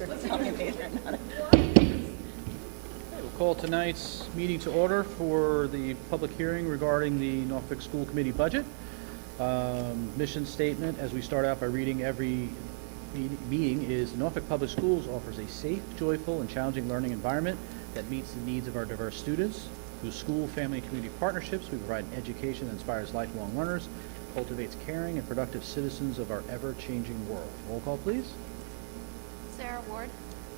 We'll call tonight's meeting to order for the public hearing regarding the Norfolk School Committee budget. Mission statement, as we start out by reading every meeting, is Norfolk Public Schools offers a safe, joyful, and challenging learning environment that meets the needs of our diverse students. Through school, family, and community partnerships, we provide an education that inspires lifelong learners, cultivates caring and productive citizens of our ever-changing world. Roll call, please. Sarah Ward,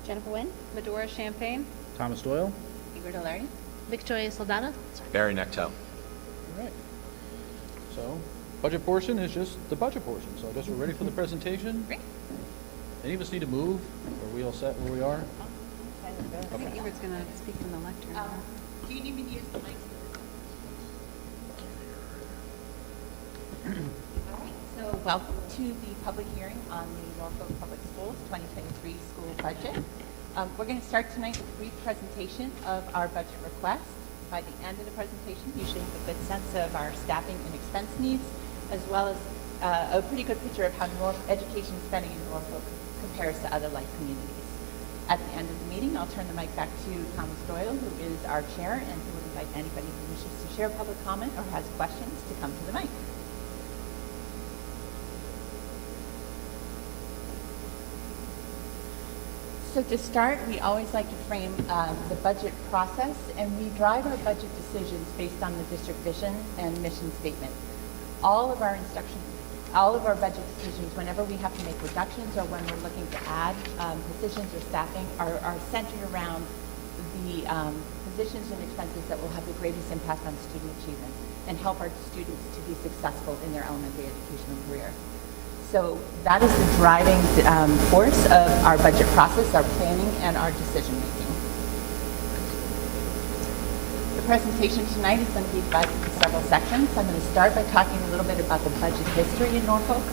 Jennifer Nguyen, Medora Champagne, Thomas Doyle. Ingrid O'Leary, Victoria Soldano. Barry Nectel. All right. So, budget portion is just the budget portion. So I guess we're ready for the presentation. Great. Any of us need to move? Are we all set where we are? I think Ingrid's going to speak from the lectern. do you need me to use the mic? All right, so welcome to the public hearing on the Norfolk Public Schools 2023 school budget. We're going to start tonight with a brief presentation of our budget request. By the end of the presentation, you should have a good sense of our staffing and expense needs, as well as a pretty good picture of how education spending in Norfolk compares to other like communities. At the end of the meeting, I'll turn the mic back to Thomas Doyle, who is our chair, and who will invite anybody who wishes to share public comment or has questions to come to the mic. So to start, we always like to frame the budget process, and we drive our budget decisions based on the district vision and mission statement. All of our budget decisions, whenever we have to make reductions or when we're looking to add positions or staffing, are centered around the positions and expenses that will have the greatest impact on student achievement and help our students to be successful in their elementary educational career. So that is the driving force of our budget process, our planning, and our decision making. The presentation tonight is going to be divided into several sections. I'm going to start by talking a little bit about the budget history in Norfolk.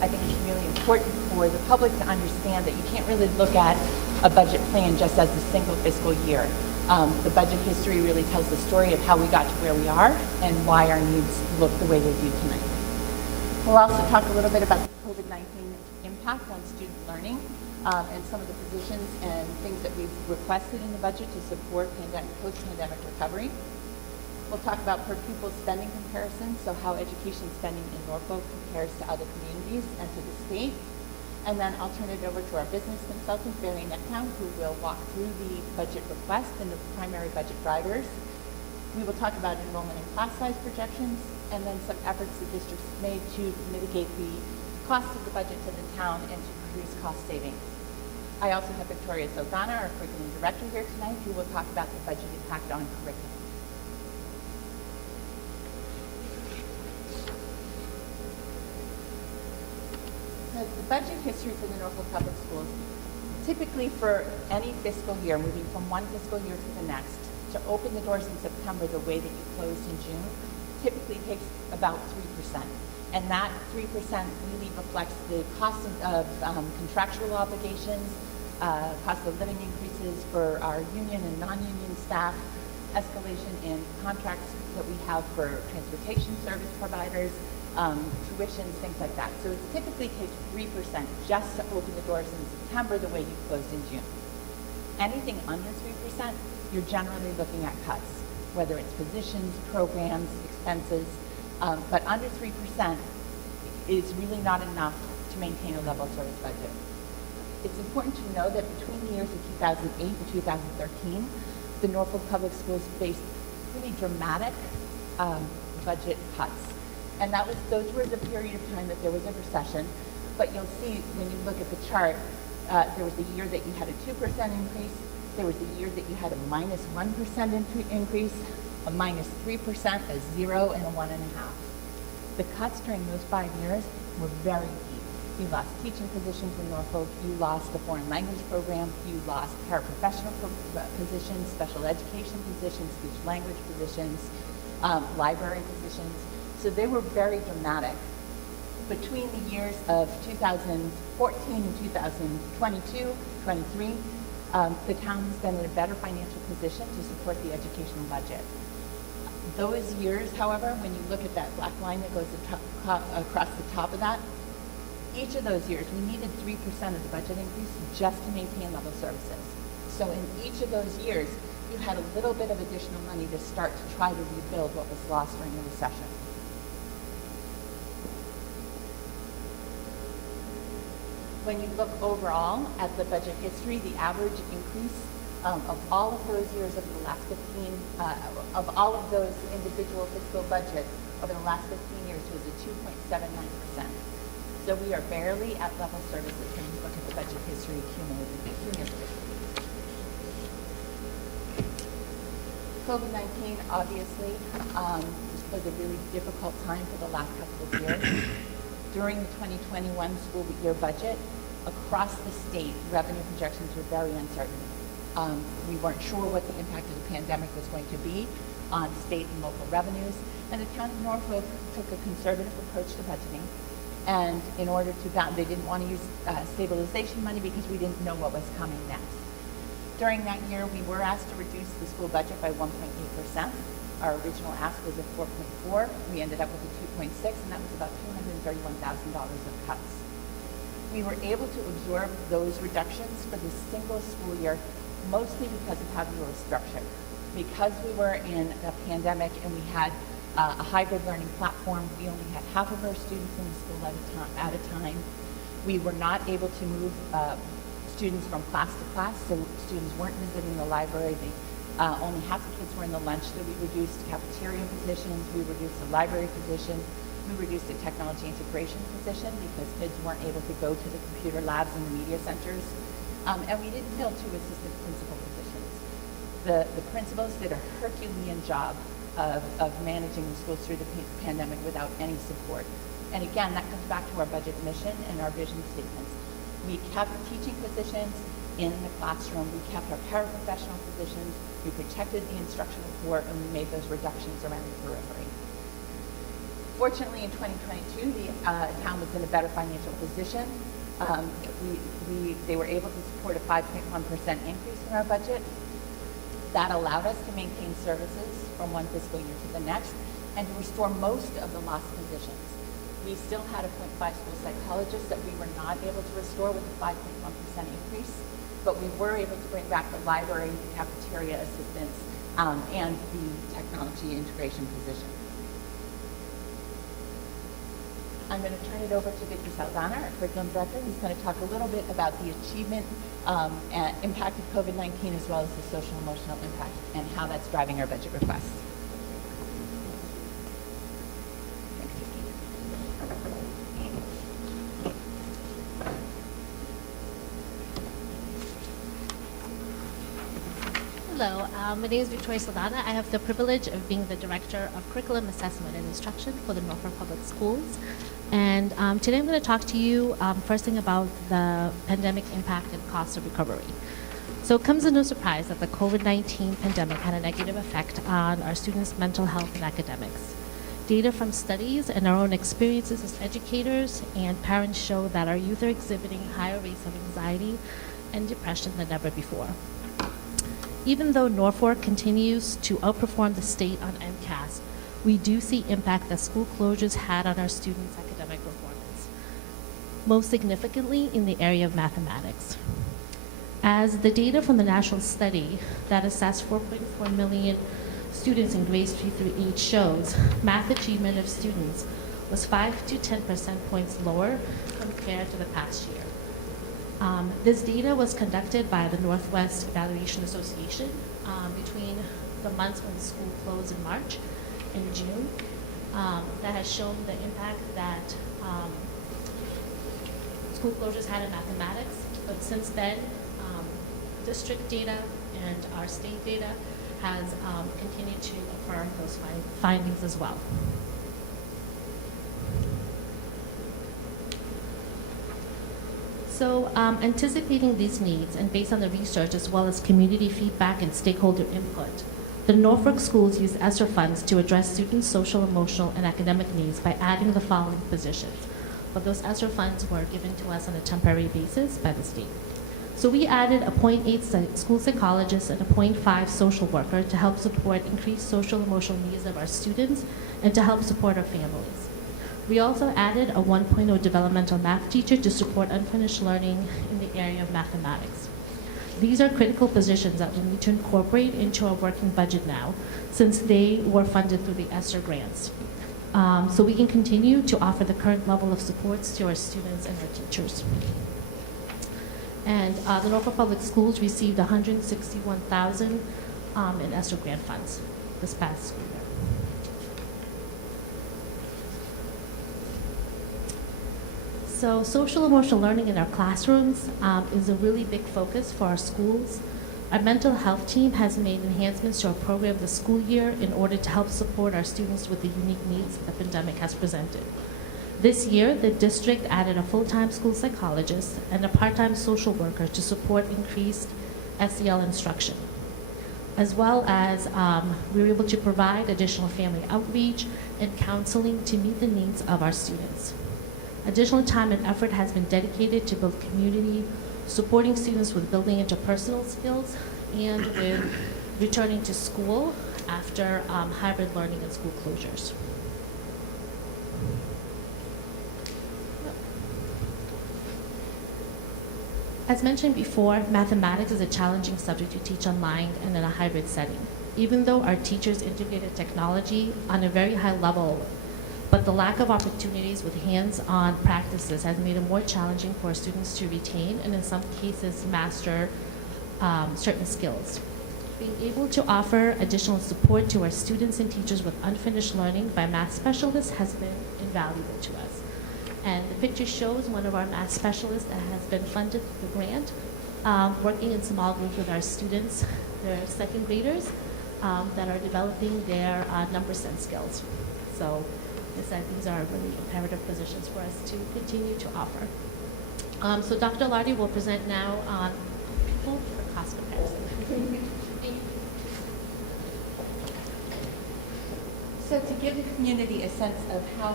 I think it's really important for the public to understand that you can't really look at a budget plan just as a single fiscal year. The budget history really tells the story of how we got to where we are and why our needs look the way they do tonight. We'll also talk a little bit about the COVID-19 impact on student learning and some of the positions and things that we've requested in the budget to support post-pandemic recovery. We'll talk about per pupil spending comparisons, so how education spending in Norfolk compares to other communities and to the state. And then I'll turn it over to our business consultant, Barry Nectel, who will walk through the budget request and the primary budget drivers. We will talk about enrollment and class size projections, and then some efforts the district's made to mitigate the cost of the budget to the town and to produce cost savings. I also have Victoria Soldano, our curriculum director, here tonight, who will talk about the budget impact on curriculum. So the budget history for the Norfolk Public Schools, typically for any fiscal year, moving from one fiscal year to the next, to open the doors in September the way that you closed in June, typically takes about 3%. And that 3% really reflects the cost of contractual obligations, cost of living increases for our union and non-union staff, escalation in contracts that we have for transportation service providers, tuitions, things like that. So it typically takes 3% just to open the doors in September the way you closed in June. Anything under 3%, you're generally looking at cuts, whether it's positions, programs, expenses, but under 3% is really not enough to maintain a level service budget. It's important to know that between the years of 2008 and 2013, the Norfolk Public Schools faced pretty dramatic budget cuts. And those were the period of time that there was a recession, but you'll see when you look at the chart, there was a year that you had a 2% increase, there was a year that you had a minus 1% increase, a minus 3%, a 0, and a 1.5. The cuts during those 5 years were very deep. You lost teaching positions in Norfolk, you lost the foreign language program, you lost paraprofessional positions, special education positions, speech language positions, library positions. So they were very dramatic. Between the years of 2014 and 2022, 23, the town has been in a better financial position to support the educational budget. Those years, however, when you look at that black line that goes across the top of that, each of those years, we needed 3% of the budget increase just to maintain level services. So in each of those years, you had a little bit of additional money to start to try to rebuild what was lost during the recession. When you look overall at the budget history, the average increase of all of those years over the last 15, of all of those individual fiscal budgets over the last 15 years was a 2.79%. So we are barely at level services when you look at the budget history cumulatively. COVID-19 obviously was a really difficult time for the last couple of years. During the 2021 school year budget, across the state, revenue projections were very uncertain. We weren't sure what the impact of the pandemic was going to be on state and local revenues, and the town of Norfolk took a conservative approach to budgeting. And in order to they didn't want to use stabilization money because we didn't know what was coming next. During that year, we were asked to reduce the school budget by 1.8%. Our original ask was at 4.4. We ended up with a 2.6, and that was about $231,000 of cuts. We were able to absorb those reductions for the single school year, mostly because of how we were structured. Because we were in a pandemic and we had a hybrid learning platform, we only had half of our students in the school at a time. We were not able to move students from class to class, so students weren't visiting the library. Only half the kids were in the lunch, so we reduced cafeteria positions, we reduced the library position, we reduced the technology integration position because kids weren't able to go to the computer labs and the media centers. And we didn't fill 2 assistant principal positions. The principals did a Herculean job of managing the schools through the pandemic without any support. And again, that comes back to our budget mission and our vision statements. We kept teaching positions in the classroom, we kept our paraprofessional positions, we protected the instructional core, and we made those reductions around the periphery. Fortunately, in 2022, the town was in a better financial position. They were able to support a 5.1% increase in our budget. That allowed us to maintain services from one fiscal year to the next and to restore most of the lost positions. We still had a 0.5 school psychologist that we were not able to restore with a 5.1% increase, but we were able to bring back the library, the cafeteria assistants, and the technology integration position. I'm going to turn it over to Vicki Saldana, our curriculum director, who's going to talk a little bit about the achievement and impact of COVID-19 as well as the social emotional impact and how that's driving our budget requests. Thanks, Vicki. Hello, my name is Victoria Saldana. I have the privilege of being the Director of Curriculum Assessment and Instruction for the Norfolk Public Schools. And today I'm going to talk to you first thing about the pandemic impact and cost of recovery. So it comes as no surprise that the COVID-19 pandemic had a negative effect on our students' mental health and academics. Data from studies and our own experiences as educators and parents show that our youth are exhibiting higher rates of anxiety and depression than ever before. Even though Norfolk continues to outperform the state on MCAS, we do see impact that school closures had on our students' academic performance, most significantly in the area of mathematics. As the data from the national study that assessed 4.4 million students in grades 3 through 8 shows, math achievement of students was 5 to 10 percentage points lower compared to the past year. This data was conducted by the Northwest Evaluation Association between the months when school closed in March and June. That has shown the impact that school closures had in mathematics. But since then, district data and our state data has continued to affirm those findings as well. So anticipating these needs and based on the research as well as community feedback and stakeholder input, the Norfolk schools use ESSER funds to address students' social, emotional, and academic needs by adding the following positions. But those ESSER funds were given to us on a temporary basis by the state. So we added a 0.8 school psychologist and a 0.5 social worker to help support increased social, emotional needs of our students and to help support our families. We also added a 1.0 developmental math teacher to support unfinished learning in the area of mathematics. These are critical positions that we need to incorporate into our working budget now, since they were funded through the ESSER grants. So we can continue to offer the current level of supports to our students and our teachers. And the Norfolk Public Schools received $161,000 in ESSER grant funds this past school year. So social emotional learning in our classrooms is a really big focus for our schools. Our mental health team has made enhancements to our program this school year in order to help support our students with the unique needs the pandemic has presented. This year, the district added a full-time school psychologist and a part-time social worker to support increased SEL instruction, as well as we were able to provide additional family outreach and counseling to meet the needs of our students. Additional time and effort has been dedicated to build community, supporting students with building interpersonal skills, and with returning to school after hybrid learning and school closures. As mentioned before, mathematics is a challenging subject to teach online and in a hybrid setting. Even though our teachers integrated technology on a very high level, but the lack of opportunities with hands-on practices has made it more challenging for students to retain and in some cases master certain skills. Being able to offer additional support to our students and teachers with unfinished learning by math specialists has been invaluable to us. And the picture shows one of our math specialists that has been funded the grant, working in small groups with our students, their second graders, that are developing their number sense skills. So I said these are really imperative positions for us to continue to offer. So Dr. Lardy will present now on people for cost comparison. So to give the community a sense of how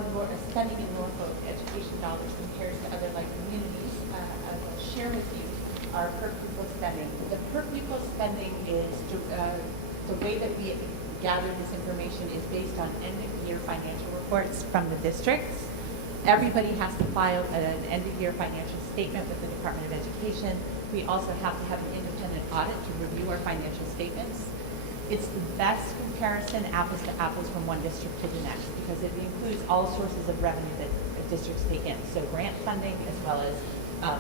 spending in Norfolk education dollars compares to other like communities, I will share with you our per pupil spending. The per pupil spending is the way that we gather this information is based on end-of-year financial reports from the districts. Everybody has to file an end-of-year financial statement with the Department of Education. We also have to have an independent audit to review our financial statements. It's the best comparison, apples to apples, from one district to the next, because it includes all sources of revenue that districts take in. So grant funding, as well as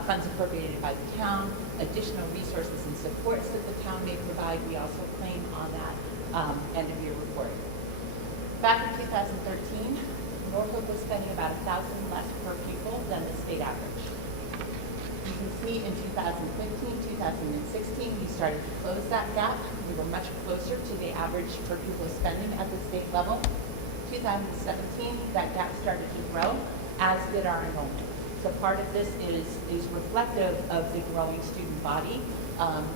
funds appropriated by the town, additional resources and supports that the town may provide, we also claim on that end-of-year report. Back in 2013, Norfolk was spending about $1,000 less per pupil than the state average. You can see in 2015, 2016, we started to close that gap. We were much closer to the average per pupil spending at the state level. 2017, that gap started to grow, as did our enrollment. So part of this is reflective of the growing student body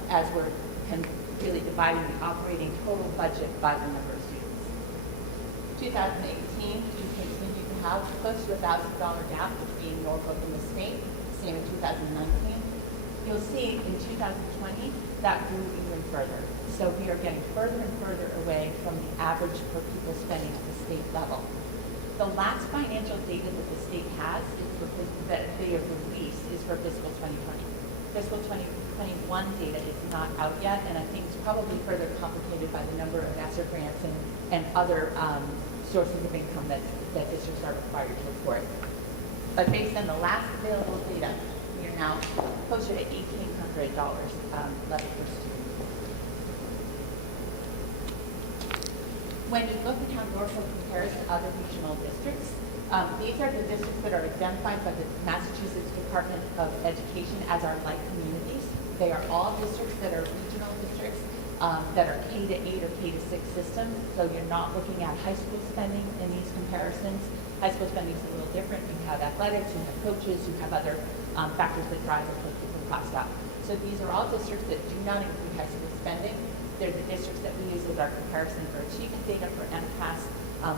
as we're really dividing the operating total budget by the number of students. 2018, we continue to have close to $1,000 gap between Norfolk and the state. Same in 2019. You'll see in 2020 that grew even further. So we are getting further and further away from the average per pupil spending at the state level. The last financial data that the state has that they have released is for fiscal 2020. Fiscal 2021 data is not out yet, and I think it's probably further complicated by the number of ESSER grants and other sources of income that districts are required to report. But based on the last available data, we are now closer to $1,800 level per student. When you look at how Norfolk compares to other regional districts, these are the districts that are identified by the Massachusetts Department of Education as our like communities. They are all districts that are regional districts that are K-8 or K-6 systems. So you're not looking at high school spending in these comparisons. High school spending is a little different. You have athletics, you have coaches, you have other factors that drive the per pupil cost up. So these are all districts that do not include high school spending. They're the districts that we use as our comparison for achievement data, for MCAS,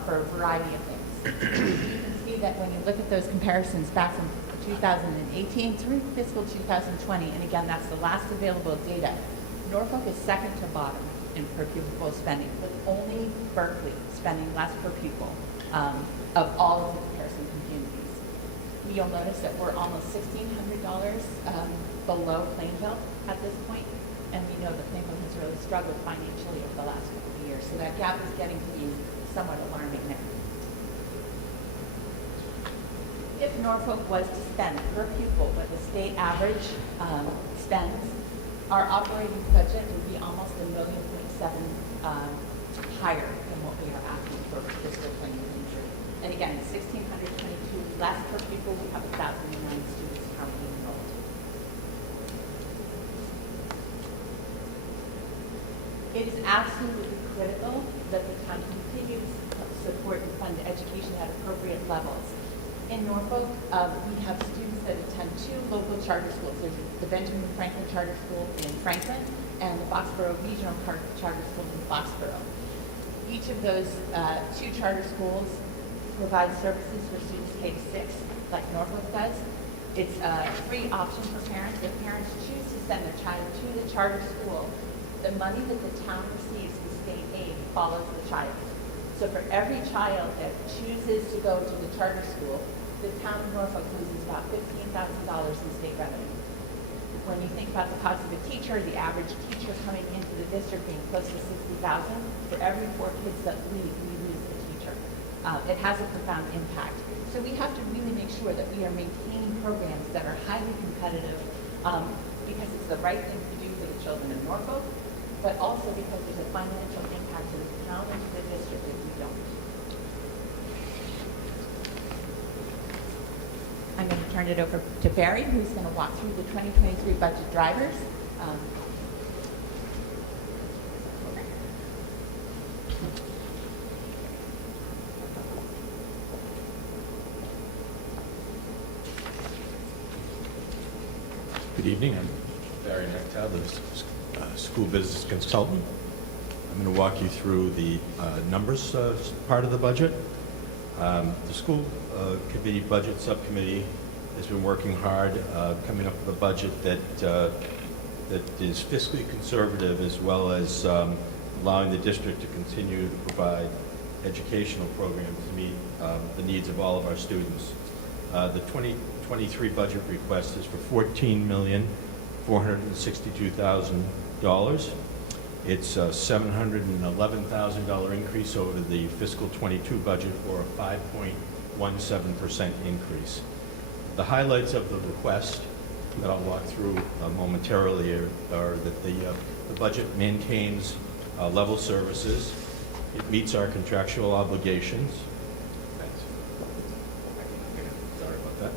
for a variety of things. You can see that when you look at those comparisons back from 2018 through fiscal 2020, and again, that's the last available data, Norfolk is second to bottom in per pupil spending, with only Berkeley spending less per pupil of all of the comparison communities. You'll notice that we're almost $1,600 below Plainville at this point, and we know that Plainville has really struggled financially over the last couple of years, so that gap is getting to be somewhat alarming now. If Norfolk was to spend per pupil what the state average spends, our operating budget would be almost $1.7 million higher than what we are asking for fiscal 2023. And again, 1,622 less per pupil. We have 1,009 students currently enrolled. It is absolutely critical that the town continues to support and fund education at appropriate levels. In Norfolk, we have students that attend 2 local charter schools. There's the Benjamin Franklin Charter School in Franklin and the Foxborough Regional Charter School in Foxborough. Each of those 2 charter schools provide services for students K-6, like Norfolk does. It's a free option for parents. If parents choose to send their child to the charter school, the money that the town receives with state aid follows the child. So for every child that chooses to go to the charter school, the town of Norfolk loses about $15,000 in state revenue. When you think about the cost of a teacher, the average teacher coming into the district being close to $60,000, for every 4 kids that leave, we lose a teacher. It has a profound impact. So we have to really make sure that we are maintaining programs that are highly competitive because it's the right thing to do for the children in Norfolk, but also because there's a financial impact to the town and to the district if we don't. I'm going to turn it over to Barry, who's going to walk through the 2023 budget drivers. Good evening. I'm Barry Nectow, the school business consultant. I'm going to walk you through the numbers part of the budget. The school committee budget subcommittee has been working hard coming up with a budget that is fiscally conservative, as well as allowing the district to continue to provide educational programs to meet the needs of all of our students. The 2023 budget request is for $14,462,000. It's a $711,000 increase over the fiscal 22 budget, or a 5.17% increase. The highlights of the request that I'll walk through momentarily are that the budget maintains level services. It meets our contractual obligations. Thanks. Sorry about that.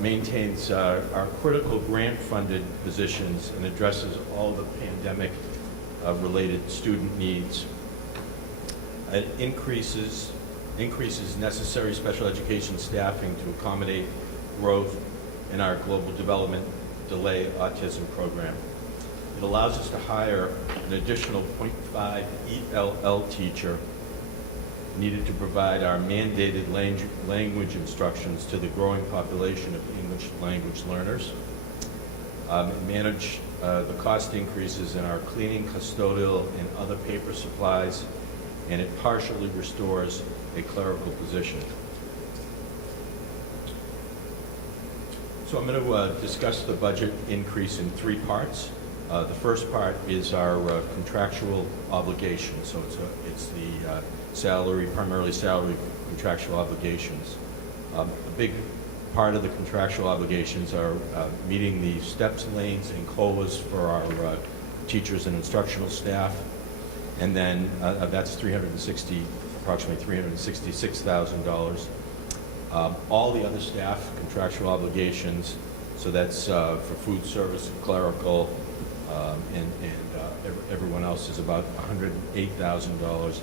Maintains our critical grant-funded positions and addresses all the pandemic related student needs. It increases necessary special education staffing to accommodate growth in our global development delay autism program. It allows us to hire an additional 0.5 ELL teacher needed to provide our mandated language instructions to the growing population of English language learners. Manage the cost increases in our cleaning, custodial, and other paper supplies, and it partially restores a clerical position. So I'm going to discuss the budget increase in 3 parts. The first part is our contractual obligation. So it's the primarily salary contractual obligations. A big part of the contractual obligations are meeting the steps, lanes, and COLAs for our teachers and instructional staff. And then that's approximately $366,000. All the other staff contractual obligations, so that's for food service, clerical, and everyone else, is about $108,000.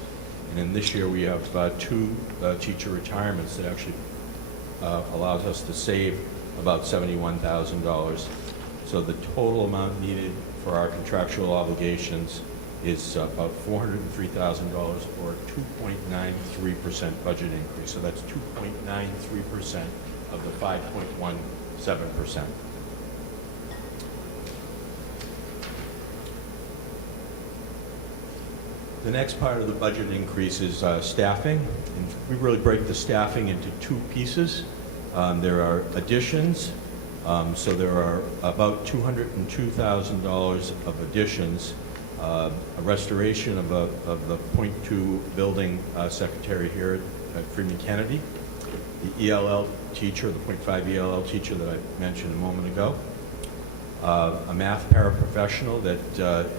And then this year we have 2 teacher retirements that actually allows us to save about $71,000. So the total amount needed for our contractual obligations is about $403,000, or 2.93% budget increase. So that's 2.93% of the 5.17%. The next part of the budget increase is staffing. And we really break the staffing into two pieces. There are additions. So there are about $202,000 of additions. A restoration of the .2 building secretary here at Freeman Kennedy. The ELL teacher, the .5 ELL teacher that I mentioned a moment ago. A math paraprofessional that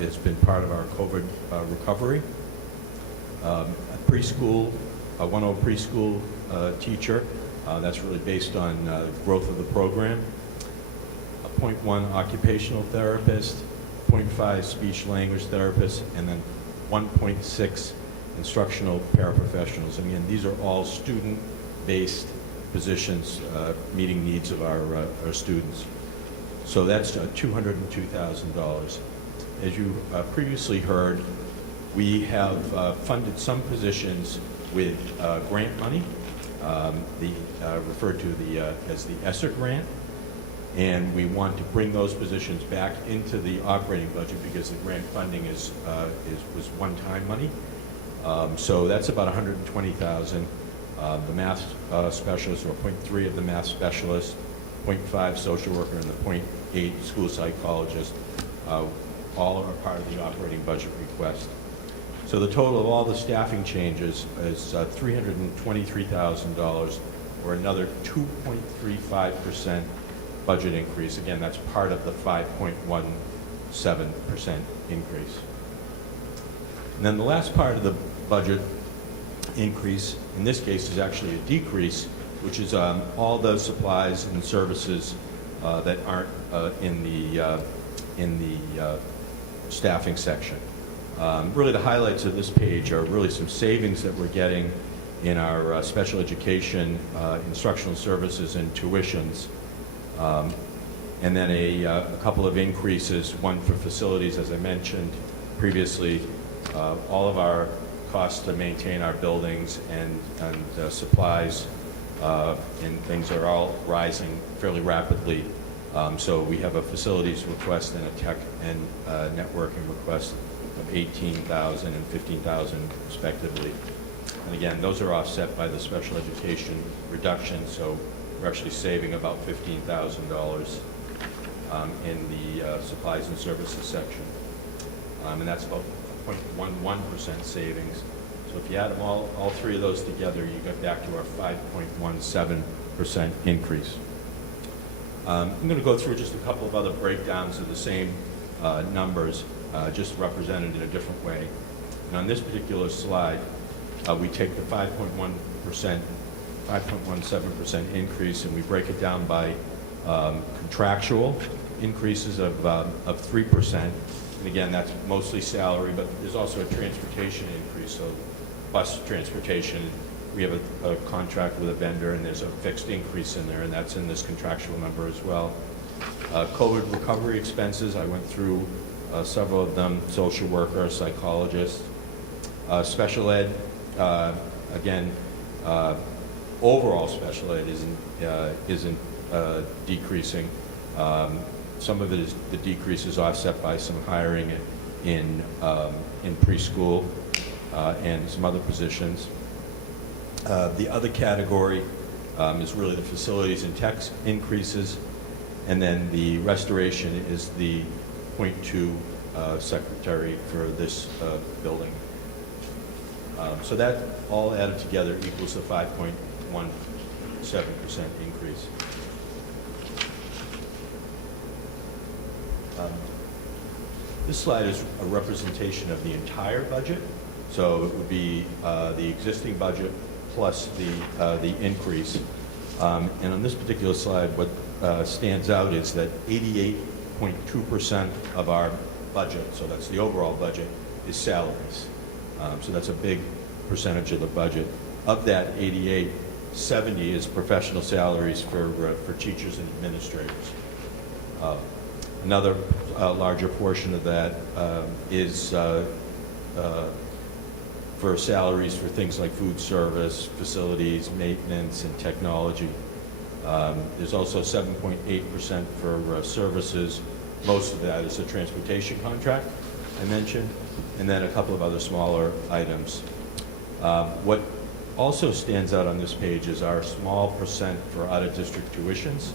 has been part of our COVID recovery. A preschool, a 1.0 preschool teacher. That's really based on growth of the program. A .1 occupational therapist, 0.5 speech language therapist, and then 1.6 instructional paraprofessionals. And again, these are all student-based positions meeting needs of our students. So that's $202,000. As you previously heard, we have funded some positions with grant money, referred to as the ESSER grant, and we want to bring those positions back into the operating budget because the grant funding was one-time money. So that's about $120,000. The math specialist, or 0.3 of the math specialist, 0.5 social worker, and the 0.8 school psychologist, all are part of the operating budget request. So the total of all the staffing changes is $323,000, or another 2.35% budget increase. Again, that's part of the 5.17% increase. And then the last part of the budget increase, in this case, is actually a decrease, which is all those supplies and services that aren't in the staffing section. Really, the highlights of this page are really some savings that we're getting in our special education, instructional services, and tuitions. And then a couple of increases, one for facilities, as I mentioned previously. All of our costs to maintain our buildings and supplies and things are all rising fairly rapidly. So we have a facilities request and a tech and networking request of $18,000 and $15,000 respectively. And again, those are offset by the special education reduction, so we're actually saving about $15,000 in the supplies and services section. And that's about 0.11% savings. So if you add them all three of those together, you get back to our 5.17% increase. I'm going to go through just a couple of other breakdowns of the same numbers, just represented in a different way. And on this particular slide, we take the 5.17% increase and we break it down by contractual increases of 3%. And again, that's mostly salary, but there's also a transportation increase. So bus transportation, we have a contract with a vendor and there's a fixed increase in there, and that's in this contractual number as well. COVID recovery expenses, I went through several of them, social worker, psychologist. Special ed, again, overall special ed isn't decreasing. Some of it is, the decrease is offset by some hiring in preschool and some other positions. The other category is really the facilities and tech increases, and then the restoration is the 0.2 secretary for this building. So that all added together equals the 5.17% increase. This slide is a representation of the entire budget. So it would be the existing budget plus the increase. And on this particular slide, what stands out is that 88.2% of our budget, so that's the overall budget, is salaries. So that's a big percentage of the budget. Of that 88, 70 is professional salaries for teachers and administrators. Another larger portion of that is for salaries for things like food service, facilities, maintenance, and technology. There's also 7.8% for services. Most of that is a transportation contract I mentioned. and then a couple of other smaller items. What also stands out on this page is our small percent for out-of-district tuitions,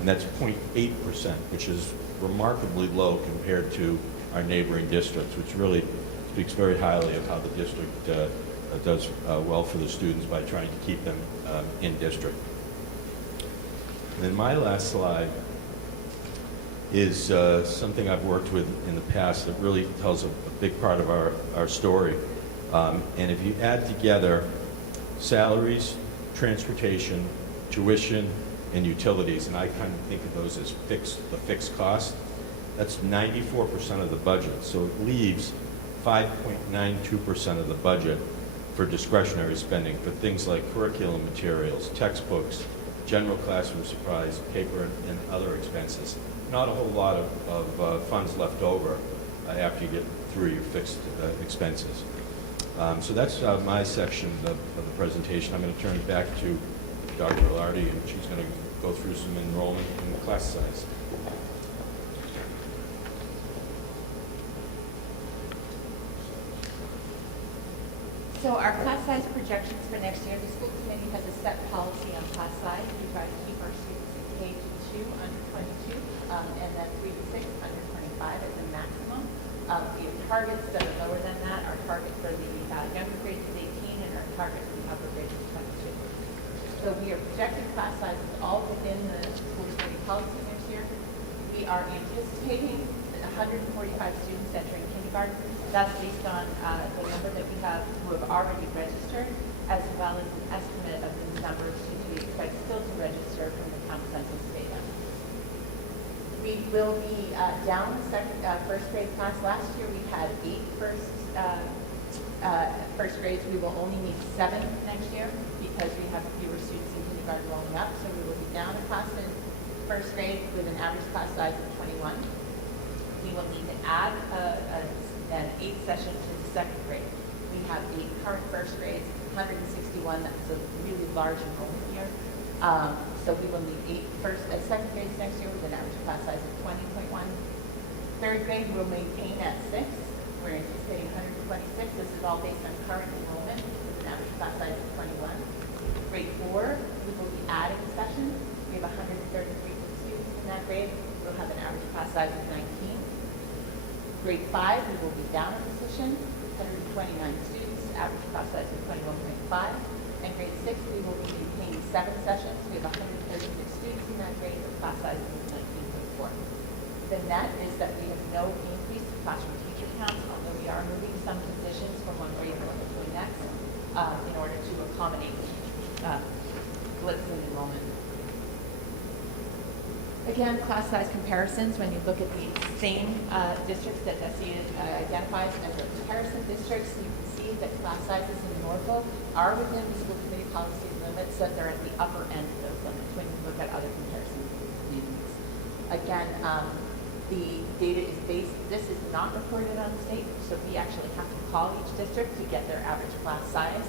and that's 0.8%, which is remarkably low compared to our neighboring districts, which really speaks very highly of how the district does well for the students by trying to keep them in district. And then my last slide is something I've worked with in the past that really tells a big part of our story. And if you add together salaries, transportation, tuition, and utilities, and I kind of think of those as the fixed cost, that's 94% of the budget. So it leaves 5.92% of the budget for discretionary spending for things like curriculum materials, textbooks, general classroom supplies, paper, and other expenses. Not a whole lot of funds left over after you get through your fixed expenses. So that's my section of the presentation. I'm going to turn it back to Dr. Lardy, and she's going to go through some enrollment and the class size. So our class size projections for next year, the school committee has a set policy on class size. We try to keep our students in K-2 under 22, and then 3 to 6 under 25 as a maximum. We have targets that are lower than that. Our target for the younger grades is 18, and our target for the upper grades is 22. So we are projecting class sizes all within the school committee policy next year. We are anticipating 145 students entering kindergarten. That's based on the number that we have who have already registered, as well as an estimate of the numbers who we expect still to register from the town census data. We will be down the first grade class. Last year we had 8 first grades. We will only need 7 next year because we have fewer students in kindergarten rolling up. So we will be down a class in first grade with an average class size of 21. We will need to add an 8th session to the second grade. We have 8 current first grades, 161. That's a really large enrollment year. So we will need 8 second grades next year with an average class size of 20.1. Third grade will maintain at 6. We're anticipating 126. This is all based on current enrollment with an average class size of 21. Grade 4, we will be adding a session. We have 133 students in that grade. We'll have an average class size of 19. Grade 5, we will be down a position, 129 students, average class size of 21.5. And grade 6, we will be maintaining 7 sessions. We have 136 students in that grade with class size of 19.4. The net is that we have no increase in classroom teacher counts, although we are moving some positions from one grade to the next in order to accommodate blips in enrollment. Again, class size comparisons, when you look at the same districts that Nessie identifies as the comparison districts, you can see that class sizes in Norfolk are within the school committee policy limits, that they're at the upper end of those limits when you look at other comparison meetings. Again, the data is based, this is not reported on the state, so we actually have to call each district to get their average class size,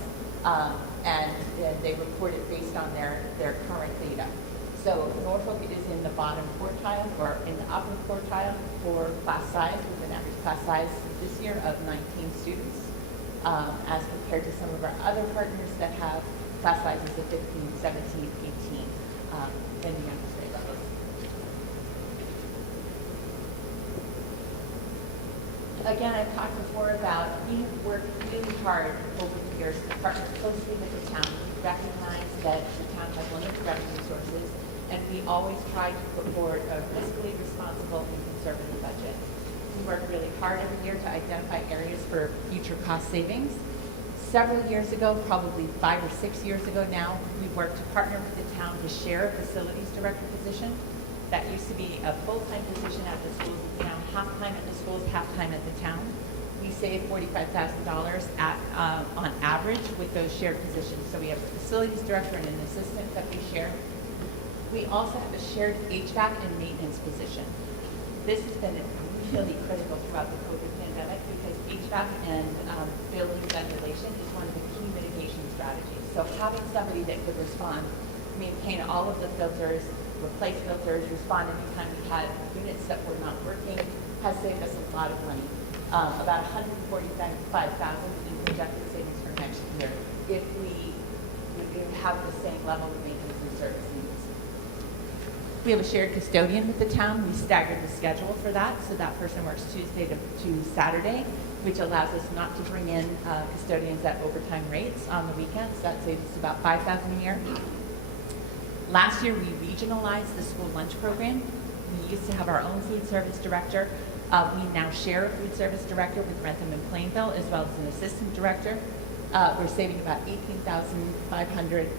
and they report it based on their current data. So Norfolk is in the bottom quartile or in the upper quartile for class size with an average class size this year of 19 students as compared to some of our other partners that have class sizes of 15, 17, 18 in the youngest grade levels. Again, I've talked before about we have worked really hard over the years to partner closely with the town. We recognize that the town has limited revenue sources, and we always try to put forward a fiscally responsible and conservative budget. We work really hard every year to identify areas for future cost savings. Several years ago, probably 5 or 6 years ago now, we worked to partner with the town to share a facilities director position. That used to be a full-time position at the schools, half-time at the schools, half-time at the town. We saved $45,000 on average with those shared positions. So we have a facilities director and an assistant that we share. We also have a shared HVAC and maintenance position. This has been really critical throughout the COVID pandemic because HVAC and building ventilation is one of the key mitigation strategies. So having somebody that could respond, maintain all of the filters, replace filters, respond anytime we had units that were not working, has saved us a lot of money. about $145,000 in projected savings for next year if we have the same level of maintenance and service needs. We have a shared custodian with the town. We staggered the schedule for that, so that person works Tuesday to Saturday, which allows us not to bring in custodians at overtime rates on the weekends. That saves us about $5,000 a year. Last year, we regionalized the school lunch program. We used to have our own food service director. We now share a food service director with Rentham and Plainville, as well as an assistant director. We're saving about $18,500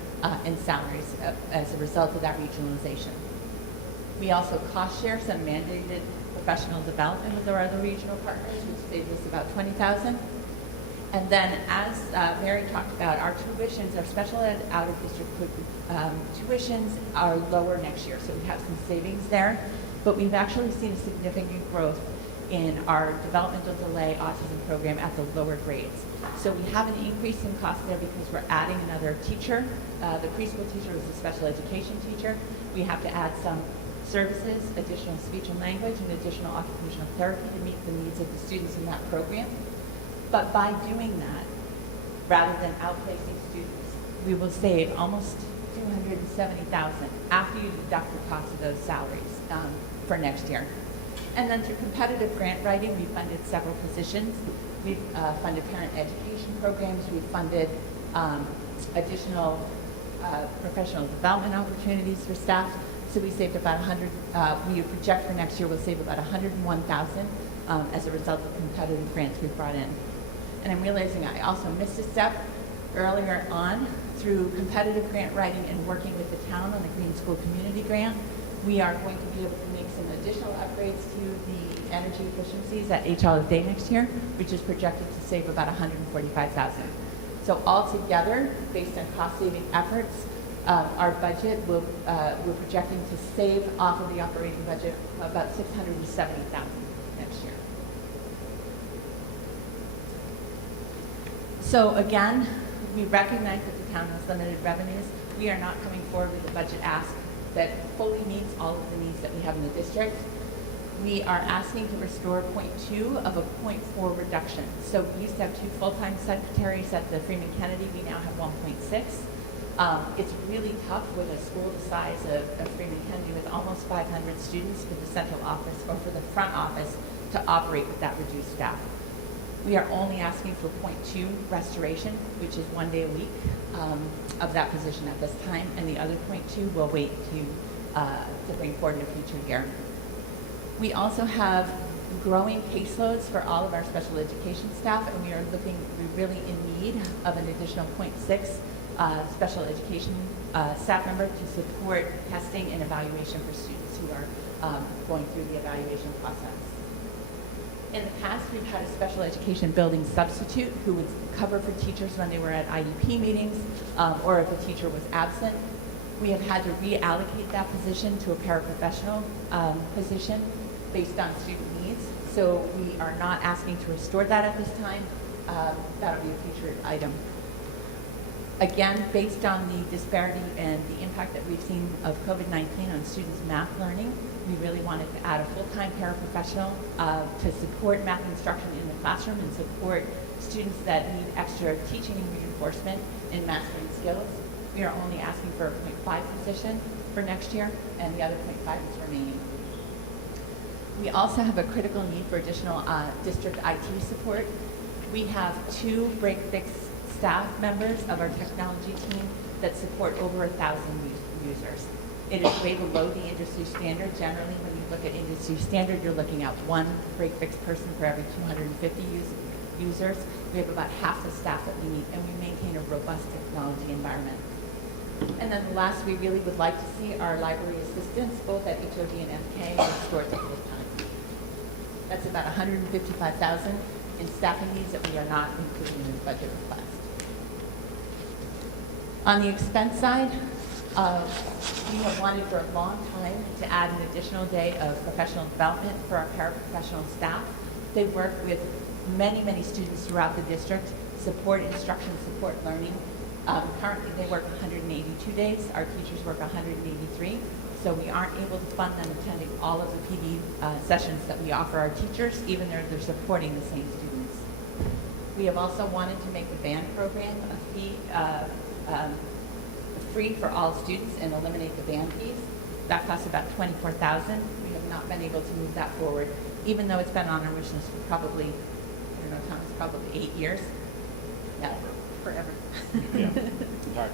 in salaries as a result of that regionalization. We also cost share some mandated professional development with our other regional partners, which saves us about $20,000. And then, as Mary talked about, our tuitions, our special ed out-of-district tuitions are lower next year, so we have some savings there. But we've actually seen a significant growth in our developmental delay autism program at the lower grades. So we have an increase in cost there because we're adding another teacher. The preschool teacher is a special education teacher. We have to add some services, additional speech and language, and additional occupational therapy to meet the needs of the students in that program. But by doing that, rather than outplacing students, we will save almost $270,000 after you deduct the cost of those salaries for next year. And then through competitive grant writing, we funded several positions. We've funded parent education programs. We've funded additional professional development opportunities for staff. So we saved about we project for next year we'll save about $101,000 as a result of competitive grants we've brought in. And I'm realizing I also missed a step earlier on. Through competitive grant writing and working with the town on the Green School Community Grant, we are going to be able to make some additional upgrades to the energy efficiencies at H. Olive Day next year, which is projected to save about $145,000. So altogether, based on cost-saving efforts, our budget we're projecting to save off of the operating budget about $670,000 next year. So again, we recognize that the town has limited revenues. We are not coming forward with a budget ask that fully meets all of the needs that we have in the district. We are asking to restore 0.2 of a 0.4 reduction. So we used to have 2 full-time secretaries at the Freeman Kennedy. We now have 1.6. It's really tough with a school the size of Freeman Kennedy with almost 500 students for the central office or for the front office to operate with that reduced staff. We are only asking for 0.2 restoration, which is 1 day a week of that position at this time, and the other 0.2 will wait to bring forward in a future year. We also have growing caseloads for all of our special education staff, and we're really in need of an additional 0.6 special education staff member to support testing and evaluation for students who are going through the evaluation process. In the past, we've had a special education building substitute who would cover for teachers when they were at IEP meetings or if a teacher was absent. We have had to reallocate that position to a paraprofessional position based on student needs. So we are not asking to restore that at this time. That'll be a future item. Again, based on the disparity and the impact that we've seen of COVID-19 on students' math learning, we really wanted to add a full-time paraprofessional to support math instruction in the classroom and support students that need extra teaching and reinforcement in mastering skills. We are only asking for a 0.5 position for next year, and the other 0.5 is remaining. We also have a critical need for additional district IT support. We have 2 break-fix staff members of our technology team that support over 1,000 users. It is way below the industry standard. Generally, when you look at industry standard, you're looking at 1 break-fix person for every 250 users. We have about half the staff that we need, and we maintain a robust technology environment. And then last, we really would like to see our library assistants, both at HOD and FK, restored to full time. That's about $155,000 in staffing needs that we are not including in the budget request. On the expense side, we have wanted for a long time to add an additional day of professional development for our paraprofessional staff. They work with many, many students throughout the district, support instruction, support learning. Currently, they work 182 days. Our teachers work 183. So we aren't able to fund them attending all of the PD sessions that we offer our teachers, even though they're supporting the same students. We have also wanted to make the band program free for all students and eliminate the band fees. That costs about $24,000. We have not been able to move that forward, even though it's been on our wish list for probably, I don't know, Tom, it's probably 8 years. Yeah, forever. Yeah.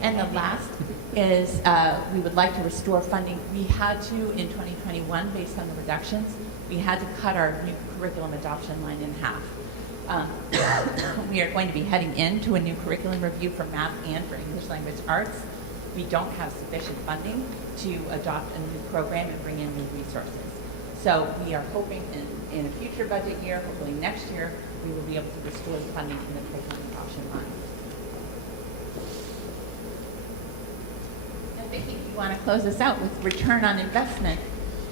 And the last is we would like to restore funding. We had to, in 2021, based on the reductions, we had to cut our new curriculum adoption line in half. We are going to be heading into a new curriculum review for math and for English language arts. We don't have sufficient funding to adopt a new program and bring in new resources. So we are hoping in a future budget year, hopefully next year, we will be able to restore the funding in the curriculum adoption line. And Vicki, you want to close us out with return on investment?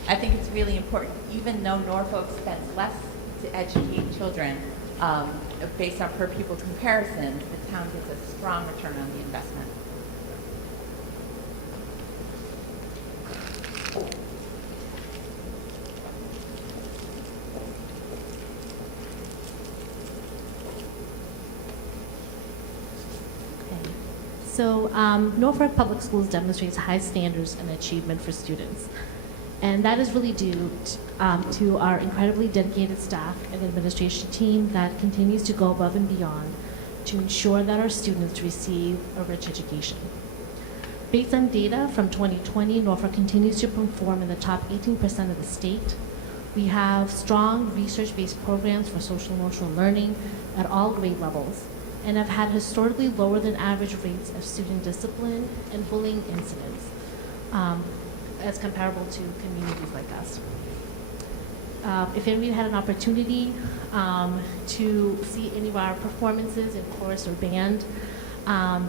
I think it's really important, even though Norfolk spends less to educate children, based on per pupil comparisons, the town gets a strong return on the investment. So Norfolk Public Schools demonstrates high standards and achievement for students. And that is really due to our incredibly dedicated staff and administration team that continues to go above and beyond to ensure that our students receive a rich education. Based on data from 2020, Norfolk continues to perform in the top 18% of the state. We have strong research-based programs for social emotional learning at all grade levels, and have had historically lower than average rates of student discipline and bullying incidents as comparable to communities like us. If anybody had an opportunity to see any of our performances in chorus or band,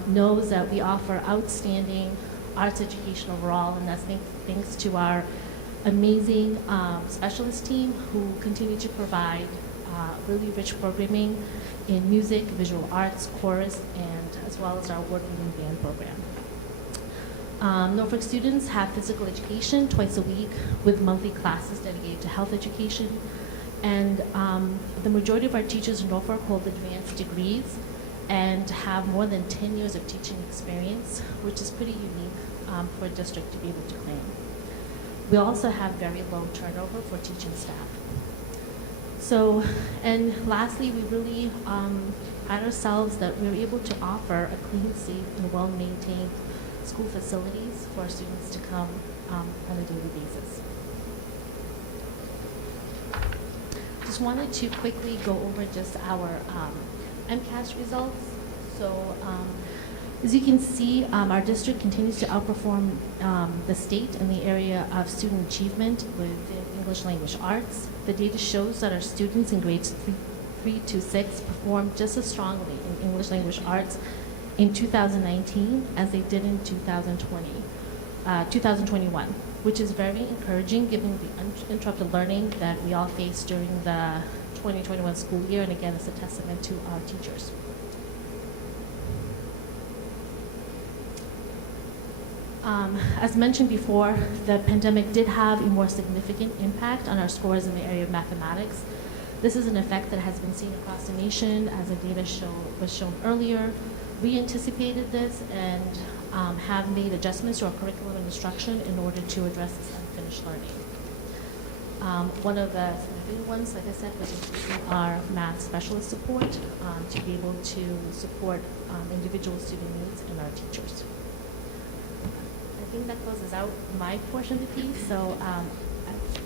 knows that we offer outstanding arts education overall, and that's thanks to our amazing specialist team who continue to provide really rich programming in music, visual arts, chorus, and as well as our award-winning band program. Norfolk students have physical education twice a week with monthly classes dedicated to health education. And the majority of our teachers in Norfolk hold advanced degrees and have more than 10 years of teaching experience, which is pretty unique for a district to be able to claim. We also have very low turnover for teaching staff. So, and lastly, we really pride ourselves that we're able to offer a clean, safe, and well-maintained school facilities for our students to come on a daily basis. Just wanted to quickly go over just our MCAS results. So, as you can see, our district continues to outperform the state in the area of student achievement within English language arts. The data shows that our students in grades 3 to 6 performed just as strongly in English language arts in 2019 as they did in 2021, which is very encouraging given the uninterrupted learning that we all faced during the 2021 school year, and again, it's a testament to our teachers. As mentioned before, the pandemic did have a more significant impact on our scores in the area of mathematics. This is an effect that has been seen across the nation, as the data was shown earlier. We anticipated this and have made adjustments to our curriculum and instruction in order to address this unfinished learning. One of the significant ones, like I said, was increasing our math specialist support to be able to support individual student needs and our teachers. I think that closes out my portion of the piece, so I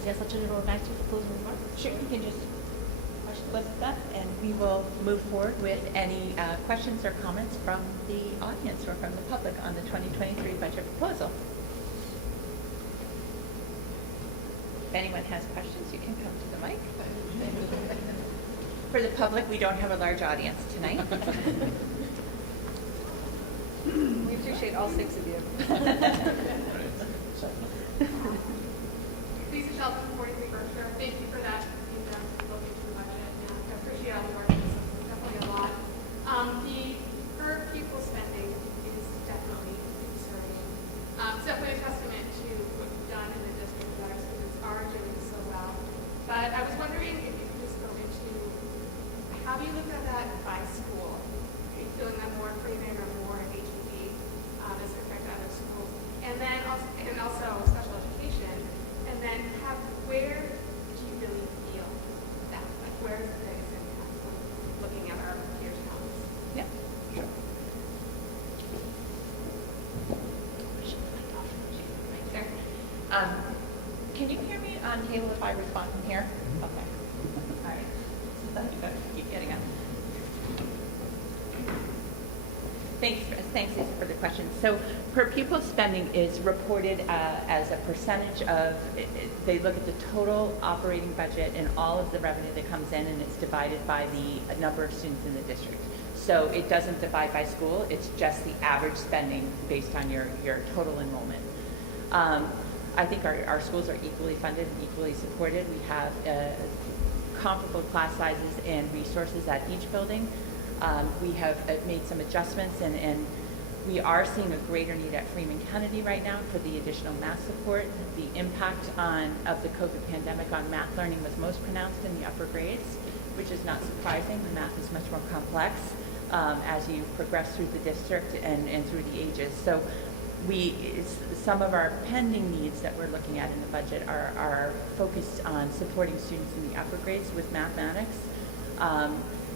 guess I'll turn it over back to you for closing remarks. Sure, you can just close it up, and we will move forward with any questions or comments from the audience or from the public on the 2023 budget proposal. If anyone has questions, you can come to the mic. For the public, we don't have a large audience tonight. We appreciate all 6 of you. Lisa Shelton, 43 Berkshire. Thank you for that in-depth look into the budget. I appreciate all the work. It's definitely a lot. The per pupil spending is definitely concerning. It's definitely a testament to what you've done school. Are you feeling that more Freeman or more HPD as compared to other schools? And then also special education. And then where do you really feel that? Like where is the biggest impact when looking at our peers' towns? Yeah, sure. Right there. Can you hear me on Halo if I respond from here? Okay. All right. So you better keep getting up. Thanks, Lisa, for the question. So per pupil spending is reported as a percentage of, they look at the total operating budget and all of the revenue that comes in, and it's divided by the number of students in the district. So it doesn't divide by school, it's just the average spending based on your total enrollment. I think our schools are equally funded and equally supported. We have comparable class sizes and resources at each building. We have made some adjustments, and we are seeing a greater need at Freeman Kennedy right now for the additional math support. The impact of the COVID pandemic on math learning was most pronounced in the upper grades, which is not surprising. The math is much more complex as you progress through the district and through the ages. So some of our pending needs that we're looking at in the budget are focused on supporting students in the upper grades with mathematics.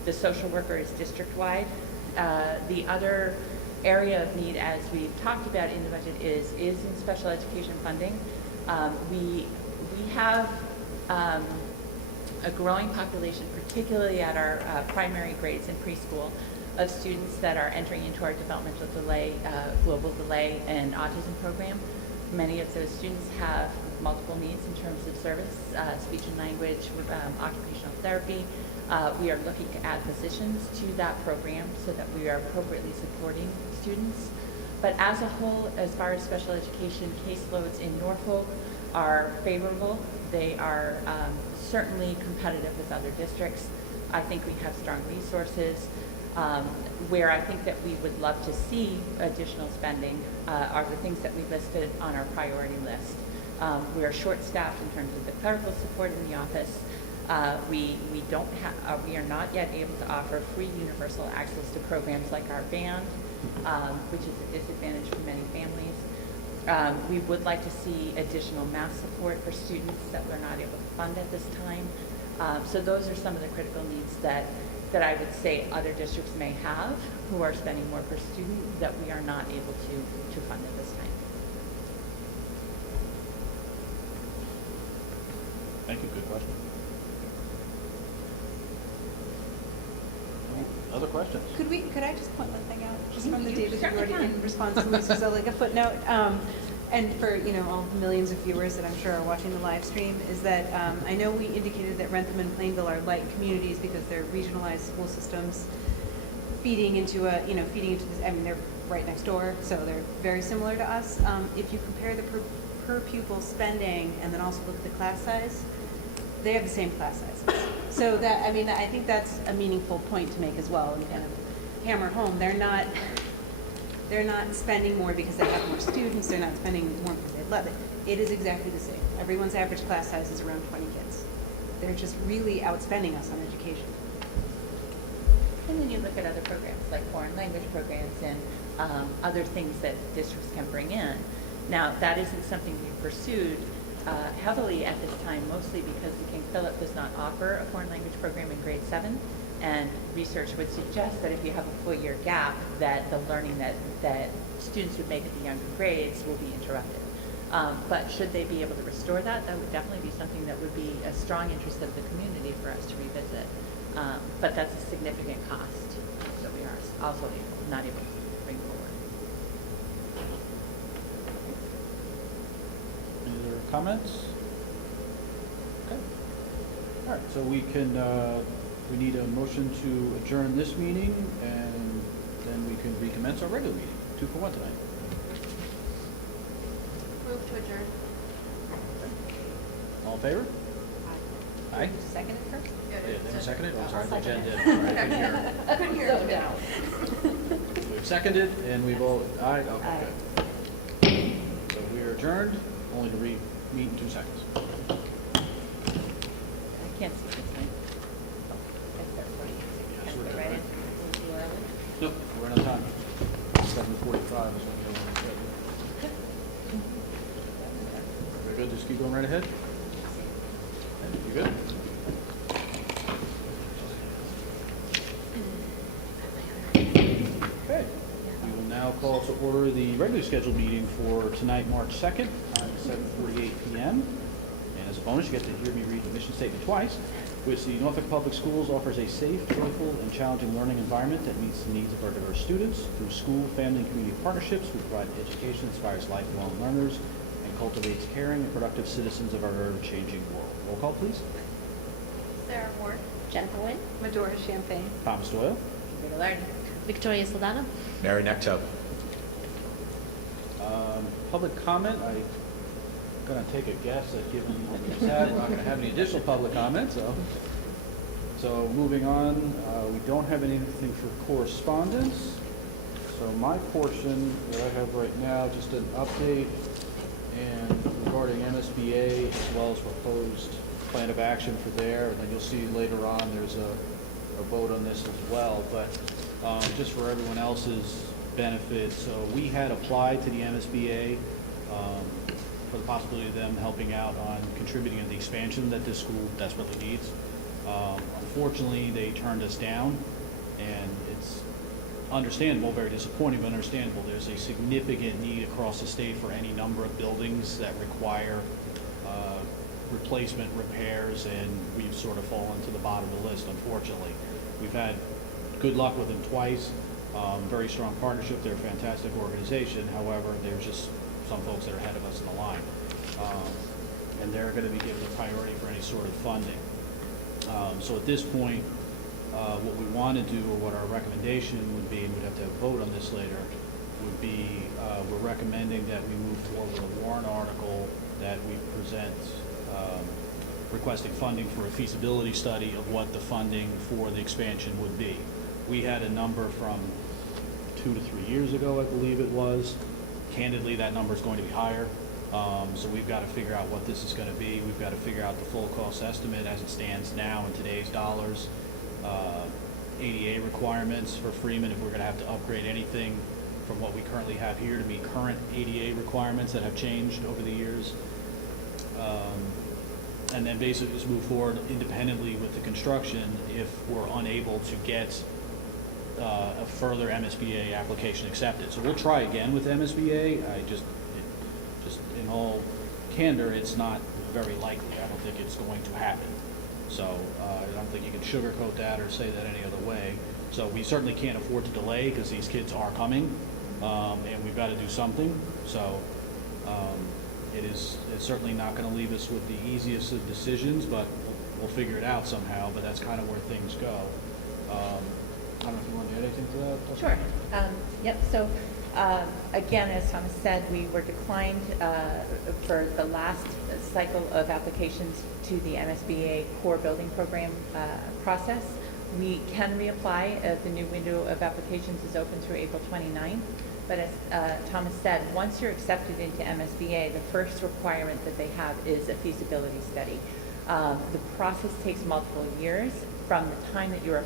The social worker is district-wide. The other area of need, as we've talked about in the budget, is in special education funding. We have a growing population, particularly at our primary grades in preschool, of students that are entering into our developmental delay, global delay, and autism program. Many of those students have multiple needs in terms of service, speech and language, occupational therapy. We are looking to add physicians to that program so that we are appropriately supporting students. But as a whole, as far as special education caseloads in Norfolk are favorable. They are certainly competitive with other districts. I think we have strong resources. Where I think that we would love to see additional spending are the things that we listed on our priority list. We are short-staffed in terms of the clerical support in the office. We are not yet able to offer free universal access to programs like our band, which is a disadvantage for many families. We would like to see additional math support for students that we're not able to fund at this time. So those are some of the critical needs that I would say other districts may have who are spending more per student that we are not able to fund at this time. Thank you, good question. Other questions? Could I just point one thing out, just from the You data that you certainly already can. in response to Lisa, so like a footnote, and for, all the millions of viewers that I'm sure are watching the live stream, is that I know we indicated that Rentham and Plainville are like communities because they're regionalized school systems feeding into this, they're right next door, so they're very similar to us. If you compare the per pupil spending and then also look at the class size, they have the same class sizes. So that, I think that's a meaningful point to make as well, and kind of hammer home. They're not spending more because they have more students. They're not spending more because they love it. It is exactly the same. Everyone's average class size is around 20 kids. They're just really outspending us on education. And then you look at other programs like foreign language programs and other things that districts can bring in. Now, that isn't something we pursued heavily at this time, mostly because the King Philip does not offer a foreign language program in grade 7, and research would suggest that if you have a full year gap, that the learning that students would make at the younger grades will be interrupted. But should they be able to restore that, that would definitely be something that would be a strong interest of the community for us to revisit. But that's a significant cost that we are also not able to bring forward. Any other comments? Okay. All right, so we need a motion to adjourn this meeting, and then we can recommence our regular meeting. 2 for 1 tonight. Move to adjourn. All in favor? Aye. Second it first? They were seconded? Oh, sorry, Jen did. All right, I couldn't hear. I couldn't hear it now. We've seconded, and we vote aye. Okay, good. So we are adjourned, only to meet in 2 seconds. I can't see this thing. Oh, I start putting it. Yes, Can't we're put good, right right? in. 5 is when you're on the schedule. Very good, just keep going right ahead. You good? Okay. We will now call to order the regularly scheduled meeting for tonight, March 2nd, time 7:48 p.m. And as a bonus, you get to hear me read the mission statement twice, which the Norfolk Public Schools offers a safe, joyful, and challenging learning environment that meets the needs of our diverse students. Through school, family, and community partnerships, we provide education that inspires lifelong learners and cultivates caring and productive citizens of our ever-changing world. Roll call, please. Sarah Moore. Jennifer Wynn. Medora Champagne. Thomas Doyle. Rita Lardner. Victoria Saldana. Mary Necto. Public comment, I'm going to take a guess that given what we've had, we're not going to have any additional public comment, so moving on, we don't have anything for correspondence. So my portion that I have right now, just an update and regarding MSBA as well as proposed plan of action for there, and then you'll see later on there's a vote on this as well, but just for everyone else's benefit, so we had applied to the MSBA for the possibility of them helping out on contributing to the expansion that this school desperately needs. Unfortunately, they turned us down, and it's understandable, very disappointing, but understandable. There's a significant need across the state for any number of buildings that require replacement, repairs, and we've sort of fallen to the bottom of the list, unfortunately. We've had good luck with them twice, very strong partnership. They're a fantastic organization. However, there's just some folks that are ahead of us in the line, and they're going to be given a priority for any sort of funding. So at this point, what we want to do, or what our recommendation would be, and we'd have to vote on this later, would be we're recommending that we move forward with a warrant article that we present requesting funding for a feasibility study of what the funding for the expansion would be. We had a number from 2 to 3 years ago, I believe it was. Candidly, that number is going to be higher. So we've got to figure out what this is going to be. We've got to figure out the full cost estimate as it stands now in today's dollars. ADA requirements for Freeman, if we're going to have to upgrade anything from what we currently have here to meet current ADA requirements that have changed over the years. And then basically just move forward independently with the construction if we're unable to get a further MSBA application accepted. So we'll try again with MSBA. Just in all candor, it's not very likely. I don't think it's going to happen. So I don't think you can sugarcoat that or say that any other way. So we certainly can't afford to delay because these kids are coming, and we've got to do something. So it's certainly not going to leave us with the easiest of decisions, but we'll figure it out somehow. But that's kind of where things go. I don't know if you want to add anything to that? Sure. Yep. So again, as Thomas said, we were declined for the last cycle of applications to the MSBA core building program process. We can reapply. The new window of applications is open through April 29th. But as Thomas said, once you're accepted into MSBA, the first requirement that they have is a feasibility study. The process takes multiple years. From the time that your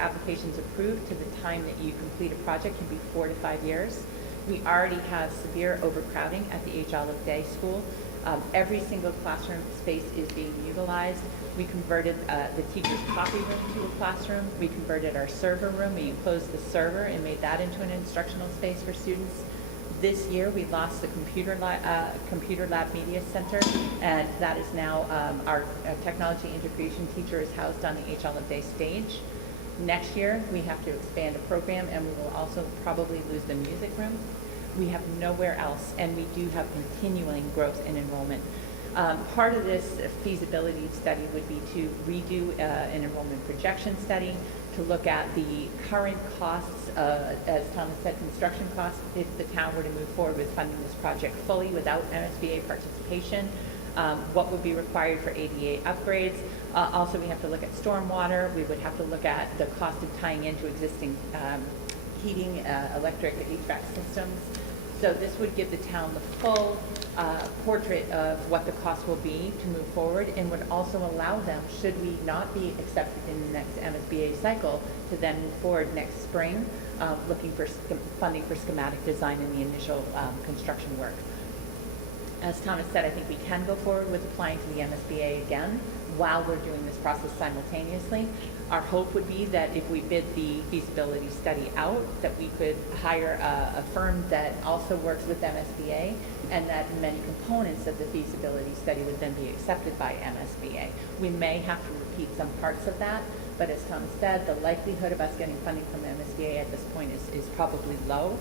application is approved to the time that you complete a project can be 4 to 5 years. We already have severe overcrowding at the H. Olive Day School. Every single classroom space is being utilized. We converted the teacher's coffee room to a classroom. We converted our server room. We enclosed the server and made that into an instructional space for students. This year, we lost the computer lab media center, and that is now our technology integration teacher is housed on the H. Olive Day stage. Next year, we have to expand the program, and we will also probably lose the music room. We have nowhere else, and we do have continuing growth in enrollment. Part of this feasibility study would be to redo an enrollment projection study, to look at the current costs, as Thomas said, construction costs, if the town were to move forward with funding this project fully without MSBA participation, what would be required for ADA upgrades. Also, we have to look at stormwater. We would have to look at the cost of tying into existing heating, electric HVAC systems. So this would give the town the full portrait of what the cost will be to move forward, and would also allow them, should we not be accepted in the next MSBA cycle, to then move forward next spring, looking for funding for schematic design and the initial construction work. As Thomas said, I think we can go forward with applying to the MSBA again while we're doing this process simultaneously. Our hope would be that if we bid the feasibility study out, that we could hire a firm that also works with MSBA, and that many components of the feasibility study would then be accepted by MSBA. We may have to repeat some parts of that, but as Tom said, the likelihood of us getting funding from MSBA at this point is probably low.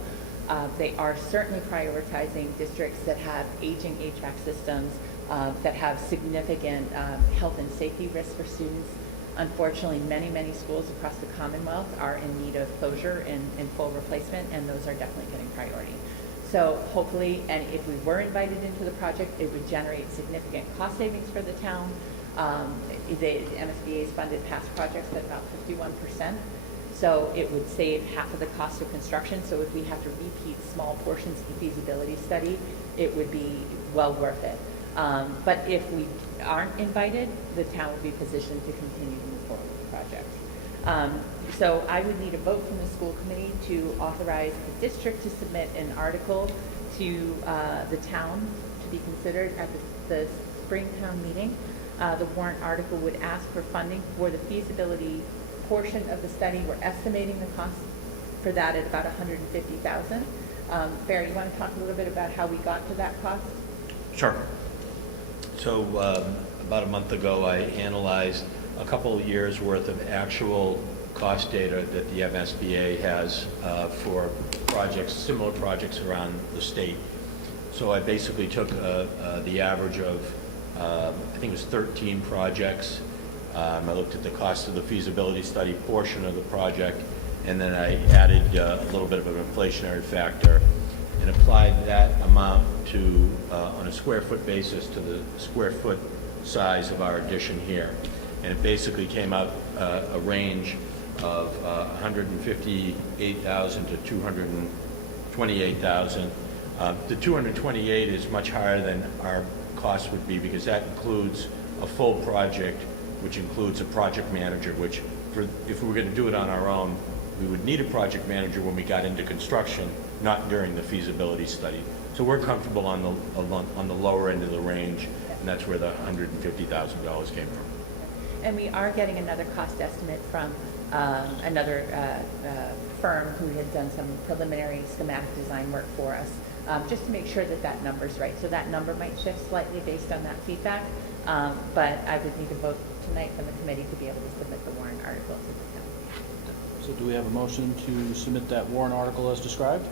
They are certainly prioritizing districts that have aging HVAC systems, that have significant health and safety risks for students. Unfortunately, many schools across the Commonwealth are in need of closure and full replacement, and those are definitely getting priority. So hopefully, and if we were invited into the project, it would generate significant cost savings for the town. The MSBA has funded past projects at about 51%. So it would save half of the cost of construction. So if we have to repeat small portions of the feasibility study, it would be well worth it. But if we aren't invited, the town would be positioned to continue to move forward with the project. So I would need a vote from the school committee to authorize the district to submit an article to the town to be considered at the spring town meeting. The warrant article would ask for funding for the feasibility portion of the study. We're estimating the cost for that at about $150,000. Barry, you want to talk a little bit about how we got to that cost? Sure. So about a month ago, I analyzed a couple of years' worth of actual cost data that the MSBA has for projects, similar projects around the state. So I basically took the average of, I think it was 13 projects. I looked at the cost of the feasibility study portion of the project, and then I added a little bit of an inflationary factor and applied that amount to, on a square foot basis, to the square foot size of our addition here. And it basically came out a range of 158,000 to 228,000. The 228 is much higher than our cost would be, because that includes a full project, which includes a project manager, which if we were going to do it on our own, we would need a project manager when we got into construction, not during the feasibility study. So we're comfortable on the lower end of the range, and that's where the $150,000 came from. And we are getting another cost estimate from another firm who had done some preliminary schematic design work for us, just to make sure that that number's right. So that number might shift slightly based on that feedback, but I would need a vote tonight from the committee to be able to submit the warrant article to the town. So do we have a motion to submit that warrant article as described?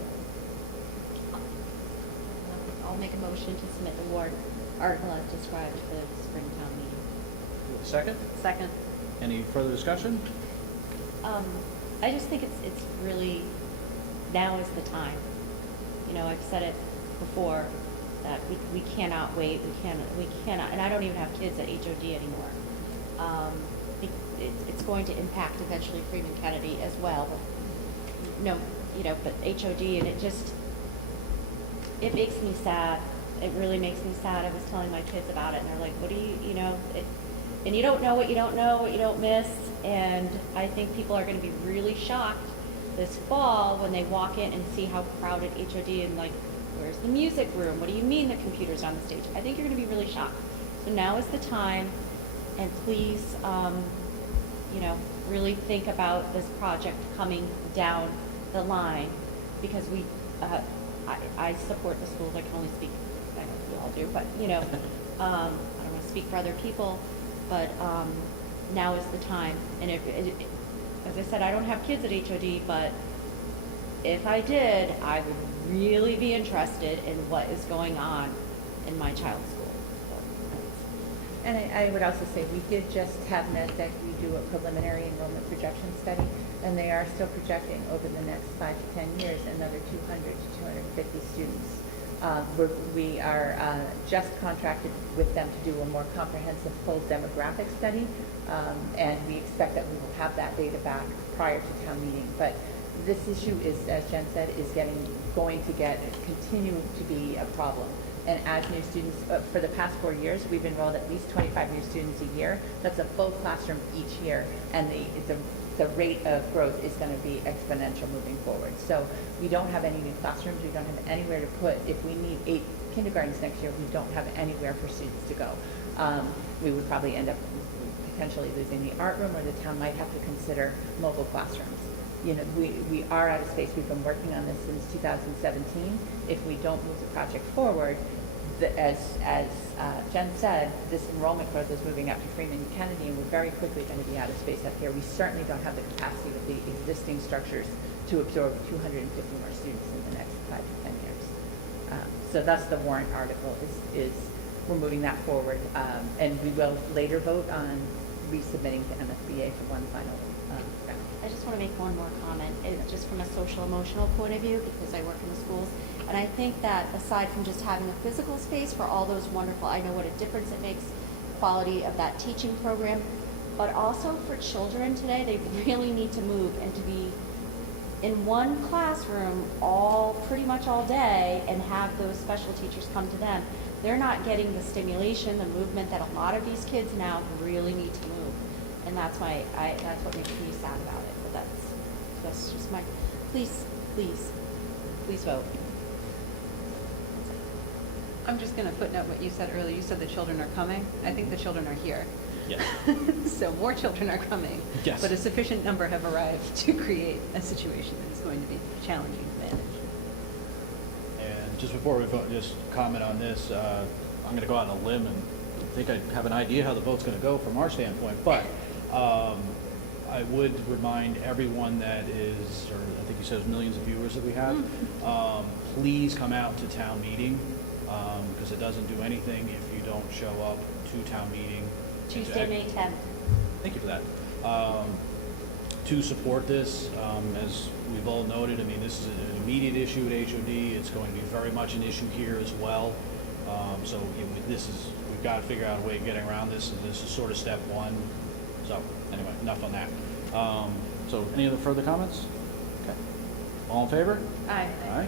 I'll make a motion to submit the warrant article as described to the spring town meeting. Do we have a second? Second. Any further discussion? I just think it's really, now is the time. You know, I've said it before, that we cannot wait, we cannot, and I don't even have kids at HOD anymore. It's going to impact eventually Freeman Kennedy as well. No, you know, but HOD, and it makes me sad. It really makes me sad. I was telling my kids about it, and they're like, what do you know, and you don't know what you don't know, what you don't miss, and I think people are going to be really shocked this fall when they walk in and see how crowded HOD, and like, where's the music room? What do you mean the computer's on the stage? I think you're going to be really shocked. So now is the time, and please, you know, really think about this project coming down the line, because I support the schools. I can only speak, I know you all do, but you know, I don't want to speak for other people, but now is the time. And as I said, I don't have kids at HOD, but if I did, I would really be interested in what is going on in my child's school. And I would also say, we did just have NESDEC do a preliminary enrollment projection study, and they are still projecting over the next 5 to 10 years another 200 to 250 students. We are just contracted with them to do a more comprehensive full demographic study, and we expect that we will have that data back prior to town meeting. But this issue is, as Jen said, is going to continue to be a problem. and as new students, for the past 4 years, we've enrolled at least 25 new students a year. That's a full classroom each year, and the rate of growth is going to be exponential moving forward. So we don't have any new classrooms. We don't have anywhere to put. If we need 8 kindergartens next year, we don't have anywhere for students to go. We would probably end up potentially losing the art room, or the town might have to consider mobile classrooms. You know, we are out of space. We've been working on this since 2017. If we don't move the project forward, as Jen said, this enrollment growth is moving up to Freeman and Kennedy, and we're very quickly going to be out of space up here. We certainly don't have the capacity with the existing structures to absorb 250 more students in the next 5 to 10 years. So that's the warrant article, is we're moving that forward, and we will later vote on resubmitting to MSBA for one final round. I just want to make one more comment, just from a social emotional point of view, because I work in the schools. And I think that aside from just having a physical space for all those wonderful, I know what a difference it makes, quality of that teaching program, but also for children today, they really need to move and to be in one classroom pretty much all day and have those special teachers come to them. They're not getting the stimulation, the movement that a lot of these kids now really need to move. And that's why that's what makes me sad about it. But that's just my, please vote. I'm just going to footnote what you said earlier. You said the children are coming. I think the children are here. Yes. So more children are coming. Yes. But a sufficient number have arrived to create a situation that's going to be challenging to manage. And just before we vote, just comment on this, I'm going to go out on a limb and think I have an idea how the vote's going to go from our standpoint, but I would remind everyone that is, or I think you said millions of viewers that we have, please come out to town meeting, because it doesn't do anything if you don't show up to town meeting. Tuesday, May 10th. Thank you for that. To support this, as we've all noted, I mean, this is an immediate issue at HOD. It's going to be very much an issue here as well. So we've got to figure out a way of getting around this, and this is sort of step one. So anyway, enough on that. So any other further comments? Okay. All in favor? Aye. Aye.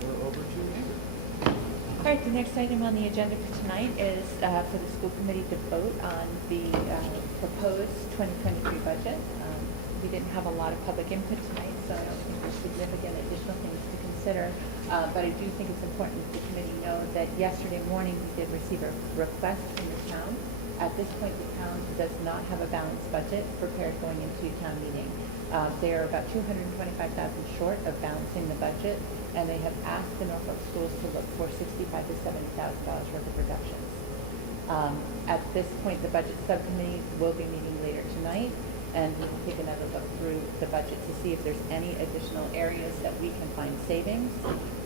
We're over to Amber. All right, the next item on the agenda for tonight is for the school committee to vote on the proposed 2023 budget. We didn't have a lot of public input tonight, so I don't think there's significant additional things to consider. But I do think it's important that the committee know that yesterday morning we did receive a request from the town. At this point, the town does not have a balanced budget prepared going into town meeting. They are about $225,000 short of balancing the budget, and they have asked the Norfolk schools to look for $65,000 to $70,000 worth of reductions. At this point, the budget subcommittee will be meeting later tonight, and we will take another look through the budget to see if there's any additional areas that we can find savings.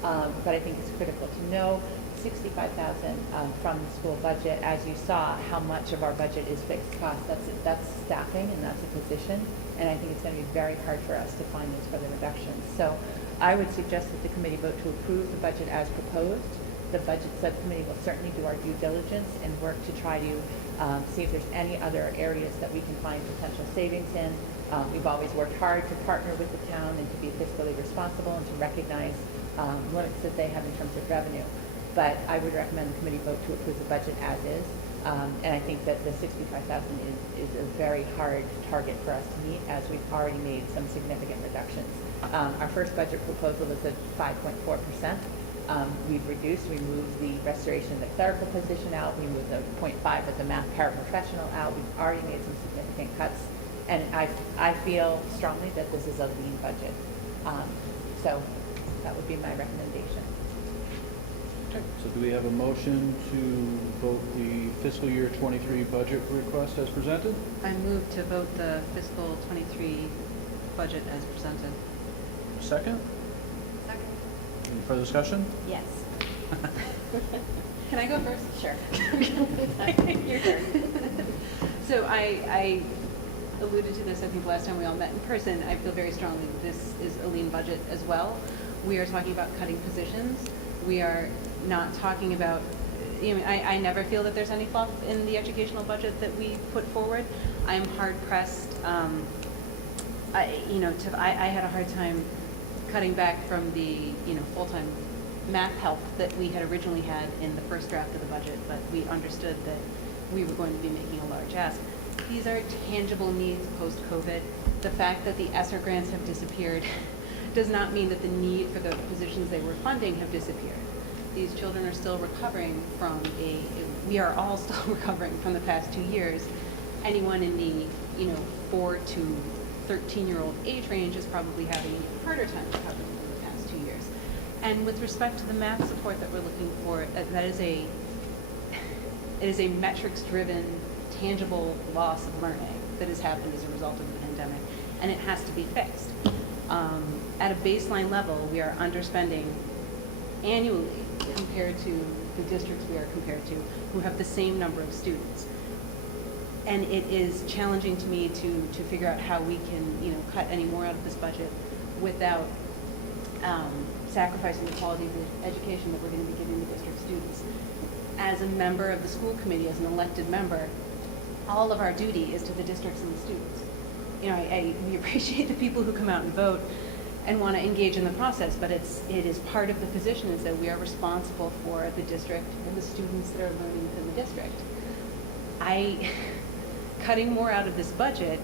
But I think it's critical to know $65,000 from the school budget. As you saw, how much of our budget is fixed costs. That's staffing, and that's a position. And I think it's going to be very hard for us to find those further reductions. So I would suggest that the committee vote to approve the budget as proposed. The budget subcommittee will certainly do our due diligence and work to try to see if there's any other areas that we can find potential savings in. We've always worked hard to partner with the town and to be fiscally responsible and to recognize limits that they have in terms of revenue. But I would recommend the committee vote to approve the budget as is. And I think that the $65,000 is a very hard target for us to meet, as we've already made some significant reductions. Our first budget proposal was at 5.4%. We've reduced. We moved the restoration of the clerical position out. We moved the 0.5 of the math paraprofessional out. We've already made some significant cuts. And I feel strongly that this is a lean budget. So that would be my recommendation. Okay. So do we have a motion to vote the fiscal year 23 budget request as presented? I move to vote the fiscal 23 budget as presented. Second? Second. Any further discussion? Yes. Can I go first? Sure. Your turn. So I alluded to this, I think, last time we all met in person. I feel very strongly that this is a lean budget as well. We are talking about cutting positions. We are not talking about, I never feel that there's any fluff in the educational budget that we put forward. I'm hard pressed. I had a hard time cutting back from the full-time math help that we had originally had in the first draft of the budget, but we understood that we were going to be making a large ask. These are tangible needs post-COVID. The fact that the ESSER grants have disappeared does not mean that the need for the positions they were funding have disappeared. These children are still recovering from we are all still recovering from the past 2 years. Anyone in the, 4 to 13-year-old age range is probably having an even harder time recovering from the past 2 years. And with respect to the math support that we're looking for, it is a metrics-driven, tangible loss of learning that has happened as a result of the pandemic, and it has to be fixed. At a baseline level, we are underspending annually compared to the districts we are compared to, who have the same number of students. And it is challenging to me to figure out how we can, cut any more out of this budget without sacrificing the quality of the education that we're going to be giving the district students. As a member of the school committee, as an elected member, all of our duty is to the districts and the students. We appreciate the people who come out and vote and want to engage in the process, but it is part of the position is that we are responsible for the district and the students that are learning within the district. Cutting more out of this budget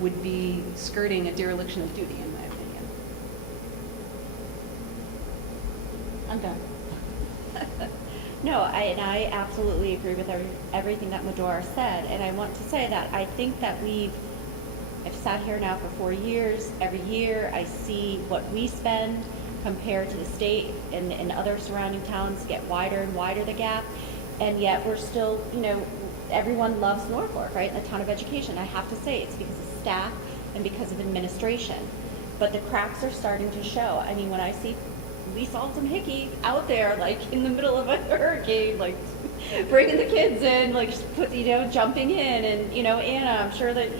would be skirting a dereliction of duty, in my opinion. I'm done. No, I absolutely agree with everything that Medora said, and I want to say that I think that I've sat here now for 4 years. Every year I see what we spend compared to the state and other surrounding towns get wider and wider the gap, and yet we're still, everyone loves Norfolk, right? The town of education. I have to say it's because of staff and because of administration, but the cracks are starting to show. I mean, when I see Lee Salton Hickey out there, like in the middle of a hurricane, like bringing the kids in, like jumping in, and Anna, I'm sure that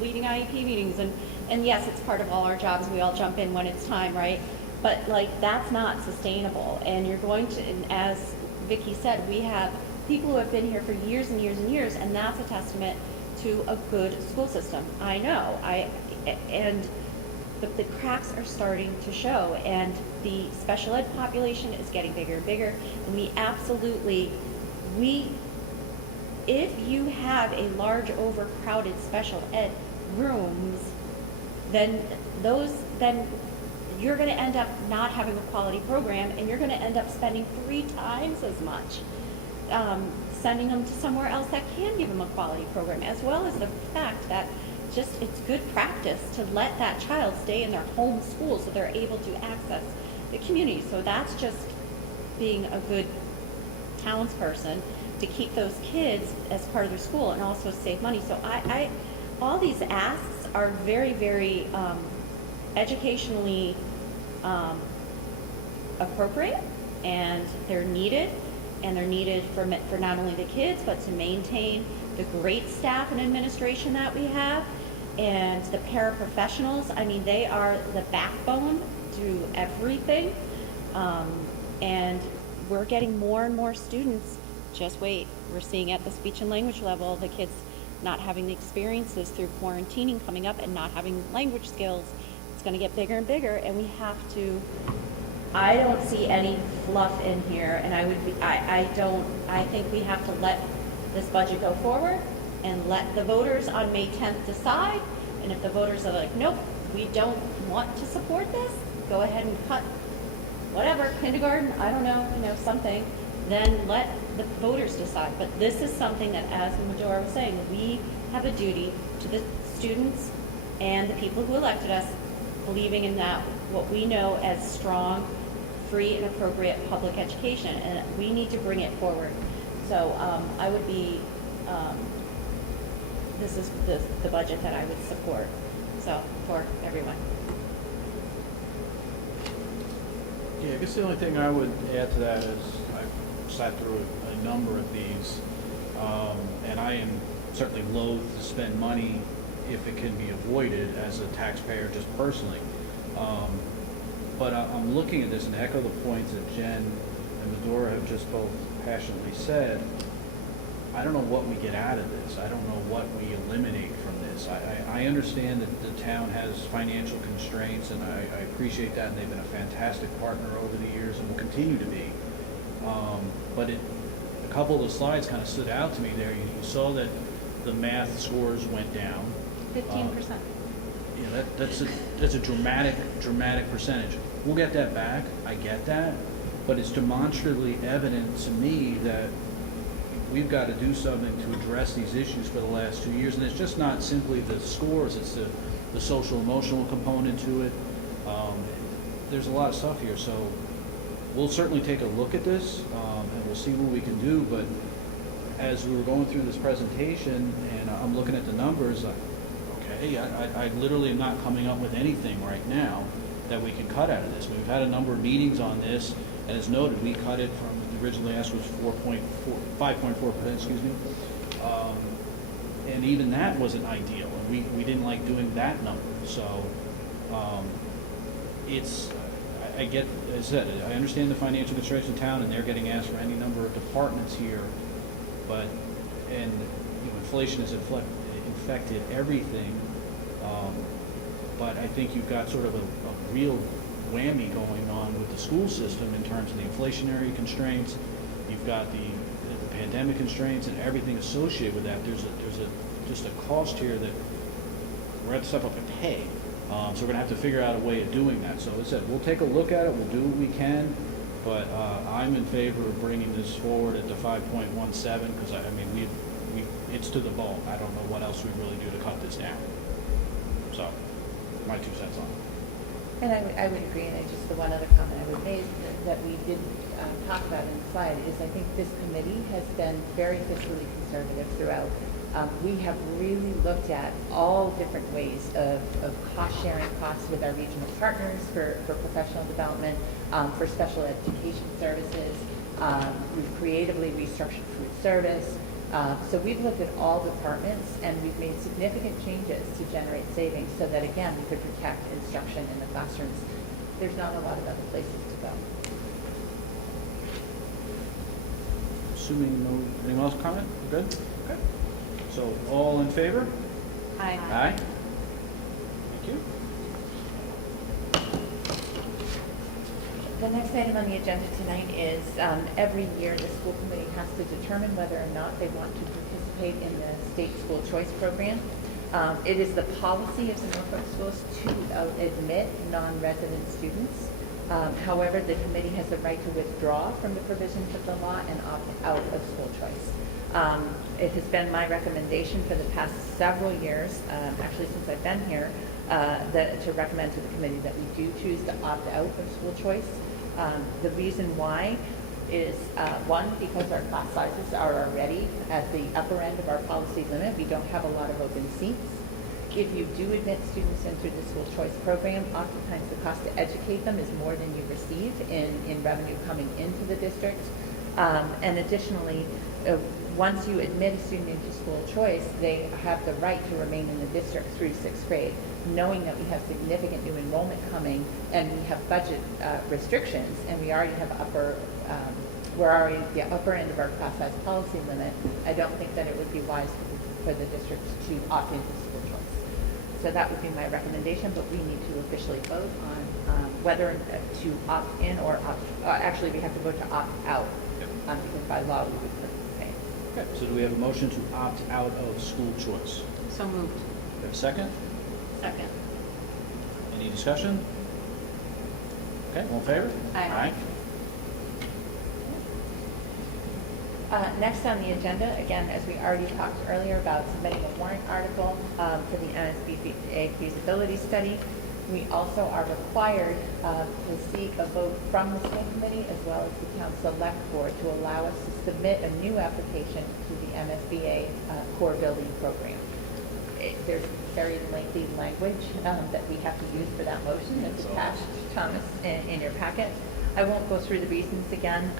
leading IEP meetings, and yes, it's part of all our jobs. We all jump in when it's time, right? But that's not sustainable. And you're going to, and as Vicki said, we have people who have been here for years and years and years, and that's a testament to a good school system. I know, the cracks are starting to show, and the special ed population is getting bigger and bigger, and if you have a large overcrowded special ed rooms, then you're going to end up not having a quality program, and you're going to end up spending 3 times as much sending them to somewhere else that can give them a quality program, as well as the fact that it's good practice to let that child stay in their home school so they're able to access the community. So that's just being a good townsperson to keep those kids as part of their school and also save money. So all these asks are very, very educationally appropriate, and they're needed. And they're needed for not only the kids, but to maintain the great staff and administration that we have, and the paraprofessionals. I mean, they are the backbone to everything. And we're getting more and more students. Just wait, we're seeing at the speech and language level, the kids not having the experiences through quarantining coming up and not having language skills. It's going to get bigger and bigger, and we have to. I don't see any fluff in here, and I think we have to let this budget go forward and let the voters on May 10th decide. And if the voters are like, nope, we don't want to support this, go ahead and cut whatever, kindergarten, I don't know, something, then let the voters decide. But this is something that, as Medora was saying, we have a duty to the students and the people who elected us, believing in that, what we know as strong, free, and appropriate public education, and we need to bring it forward. So I would be, this is the budget that I would support, so for everyone. Yeah, I guess the only thing I would add to that is I've sat through a number of these, and I am certainly loath to spend money if it can be avoided as a taxpayer, just personally. But I'm looking at this and echo the points that Jen and Medora have just both passionately said. I don't know what we get out of this. I don't know what we eliminate from this. I I understand that the town has financial constraints, and I appreciate that, and they've been a fantastic partner over the years and will continue to be. But a couple of the slides kind of stood out to me there. You saw that the math scores went down. 15%. Yeah, that's a dramatic percentage. We'll get that back, I get that, but it's demonstrably evident to me that we've got to do something to address these issues for the last 2 years, and it's just not simply the scores, it's the social emotional component to it. There's a lot of stuff here, so we'll certainly take a look at this, and we'll see what we can do, but as we were going through this presentation, and I'm looking at the numbers, okay, I literally am not coming up with anything right now that we can cut out of this. We've had a number of meetings on this, and as noted, we cut it from, the original ask was 5.4%, excuse me. And even that wasn't ideal, and we didn't like doing that number. So I get, as I said, I understand the financial constraints in town, and they're getting asked for any number of departments here, but, and inflation has infected everything. But I think you've got sort of a real whammy going on with the school system in terms of the inflationary constraints. You've got the pandemic constraints and everything associated with that. There's just a cost here that we're going to step up and pay. So we're going to have to figure out a way of doing that. So as I said, we'll take a look at it. We'll do what we can. But I'm in favor of bringing this forward at the 5.17 because I mean it's to the bone. I don't know what else we really do to cut this down. So my 2 cents on it. And I would agree, and just the one other comment I would make that we did talk about in the slide is I think this committee has been very fiscally conservative throughout. We have really looked at all different ways of cost-sharing costs with our regional partners for professional development, for special education services. We've creatively restructured food service. So we've looked at all departments, and we've made significant changes to generate savings so that, again, we could protect instruction in the classrooms. There's not a lot of other places to go. Assuming no, anyone else comment? We're good? Okay. So all in favor? Aye. Aye. Thank you. The next item on the agenda tonight is every year the school committee has to determine whether or not they want to participate in the state school choice program. It is the policy of the Norfolk schools to admit non-resident students. However, the committee has the right to withdraw from the provisions of the law and opt out of school choice. It has been my recommendation for the past several years, actually since I've been here, to recommend to the committee that we do choose to opt out of school choice. The reason why is, one, because our class sizes are already at the upper end of our policy limit. We don't have a lot of open seats. If you do admit students into the school choice program, oftentimes the cost to educate them is more than you receive in revenue coming into the district. And additionally, once you admit a student into school choice, they have the right to remain in the district through 6th grade, knowing that we have significant new enrollment coming and we have budget restrictions, and we already have we're already at the upper end of our class size policy limit. I don't think that it would be wise for the district to opt into school choice. So that would be my recommendation, but we need to officially vote on whether to opt in or actually we have to vote to opt out, because by law we would participate. Okay, so do we have a motion to opt out of school choice? So moved. Do we have a second? Second. Any discussion? Okay, all in favor? Aye. Next on the agenda, again, as we already talked earlier about submitting a warrant article for the NSBA feasibility study, we also are required to seek a vote from the school committee as well as the town select board to allow us to submit a new application to the MSBA core building program. There's very lengthy language that we have to use for that motion that's attached, Thomas, in your packet. I won't go through the reasons again.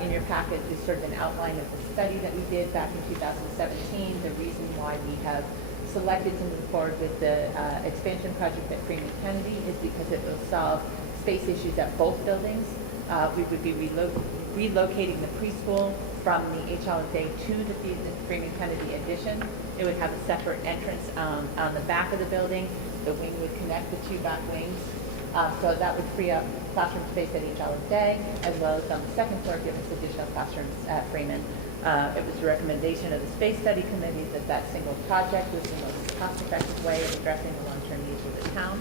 In your packet is sort of an outline of the study that we did back in 2017, the reason why we have selected to move forward with the expansion project at Freeman Kennedy is because it will solve space issues at both buildings. We would be relocating the preschool from the H. Holiday to the Freeman Kennedy addition. It would have a separate entrance on the back of the building. The wing would connect the two back wings. So that would free up classroom space at H. Holiday, as well as on the second floor, give us additional classrooms at Freeman. It was the recommendation of the Space Study Committee that that single project was the most cost-effective way of addressing the long-term needs of the town.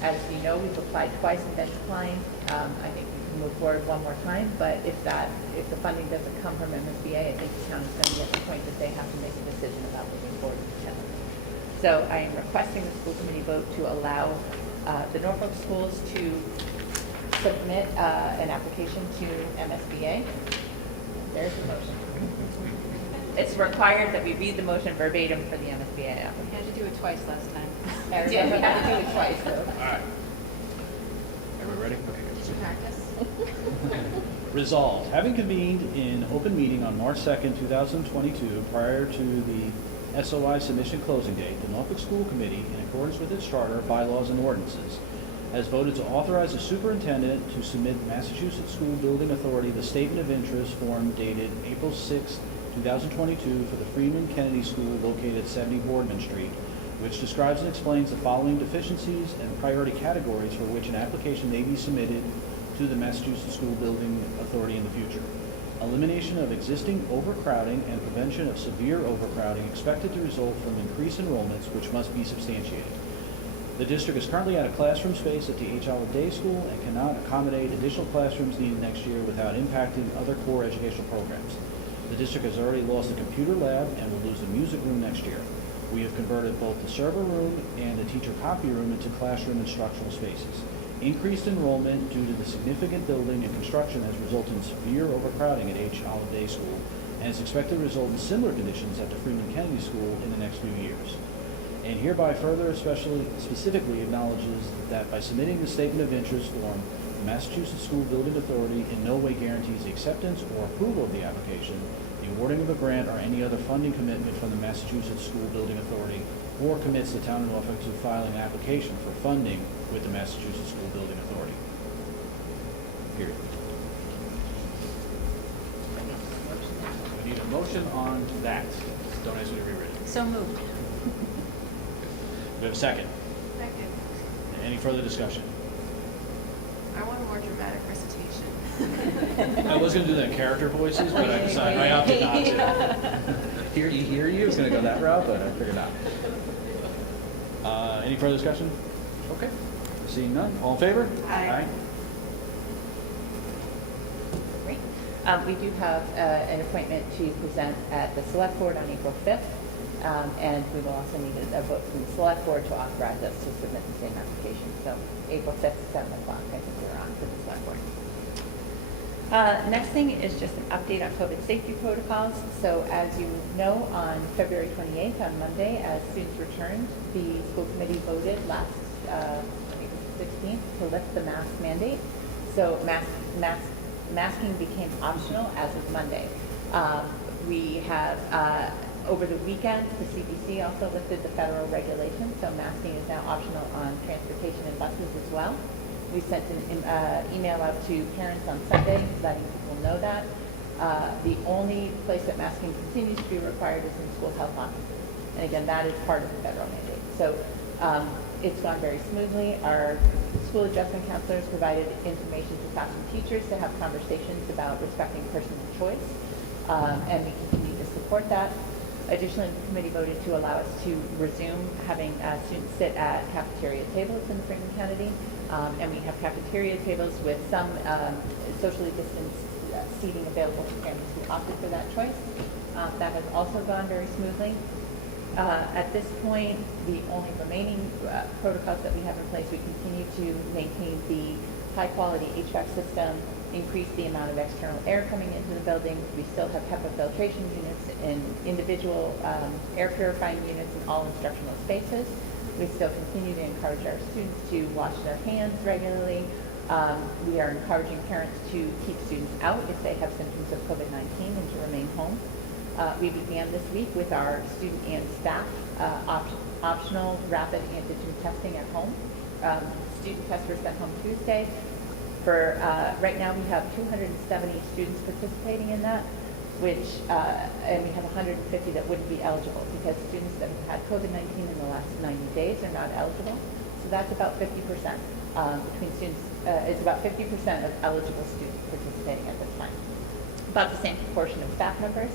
As you know, we've applied twice and been declined. I think we can move forward one more time, but if the funding doesn't come from MSBA, I think the town is going to be at the point that they have to make a decision about moving forward with the town. So I am requesting the school committee vote to allow the Norfolk schools to submit an application to MSBA. There's the motion. It's required that we read the motion verbatim for the MSBA We application. had to do it twice last time. Yeah, we have to do it twice, though. All right. Everybody ready? Okay, good. Did you practice? Resolved, having convened in open meeting on March 2nd, 2022, prior to the SOI submission closing date, the Norfolk School Committee, in accordance with its charter, bylaws, and ordinances, has voted to authorize the superintendent to submit Massachusetts School Building Authority the statement of interest form dated April 6, 2022 for the Freeman Kennedy School located at 70 Boardman Street, which describes and explains the following deficiencies and priority categories for which an application may be submitted to the Massachusetts School Building Authority in the future. Elimination of existing overcrowding and prevention of severe overcrowding expected to result from increased enrollments which must be substantiated. The district is currently out of classroom space at the H. Howard Day School and cannot accommodate additional classrooms needed next year without impacting other core educational programs. The district has already lost a computer lab and will lose the music room next year. We have converted both the server room and the teacher copy room into classroom instructional spaces. Increased enrollment due to the significant building and construction has resulted in severe overcrowding at H. Howard Day School and is expected to result in similar conditions at the Freeman Kennedy School in the next few years. And hereby further specifically acknowledges that by submitting the statement of interest form, the Massachusetts School Building Authority in no way guarantees the acceptance or approval of the application, the awarding of a grant, or any other funding commitment from the Massachusetts School Building Authority, or commits the town of Norfolk to filing an application for funding with the Massachusetts School Building Authority. Period. We need a motion on that. Don't ask me to reread it. So moved. We have a second. Second. Any further discussion? I want a more dramatic recitation. I was going to do that in character voices, but I decided I opted not to. Hear you. I was going to go that route, but I figured not. Any further discussion? Okay. Seeing none. All in favor? Aye. Great. We do have an appointment to present at the Select Board on April 5th. And we will also need a vote from the Select Board to authorize us to submit the same application. So April 5th, 7 o'clock, I think we're on for the Select Board. Next thing is just an update on COVID safety protocols. So as you know, on February 28th, on Monday, as students returned, the school committee voted last, I think it was the 16th, to lift the mask mandate. So masking became optional as of Monday. We have over the weekend, the CDC also lifted the federal regulation, so masking is now optional on transportation and buses as well. We sent an email out to parents on Sunday letting people know that. The only place that masking continues to be required is in school health offices. And again, that is part of the federal mandate. So it's gone very smoothly. Our school adjustment counselors provided information to classroom teachers to have conversations about respecting personal choice, and we continue to support that. Additionally, the committee voted to allow us to resume having students sit at cafeteria tables in the Freeman Kennedy, and we have cafeteria tables with some socially distanced seating available for families who opted for that choice. That has also gone very smoothly. At this point, the only remaining protocols that we have in place, we continue to maintain the high-quality HVAC system, increase the amount of external air coming into the building. We still have HEPA filtration units and individual air purifying units in all instructional spaces. We still continue to encourage our students to wash their hands regularly. We are encouraging parents to keep students out if they have symptoms of COVID-19 and to remain home. We began this week with our student and staff optional rapid antigen testing at home. Student tests were sent home Tuesday. For right now, we have 270 students participating in that. and we have 150 that wouldn't be eligible because students that have had COVID-19 in the last 90 days are not eligible. So that's about 50% between students. It's about 50% of eligible students participating at this time. About the same proportion of staff members.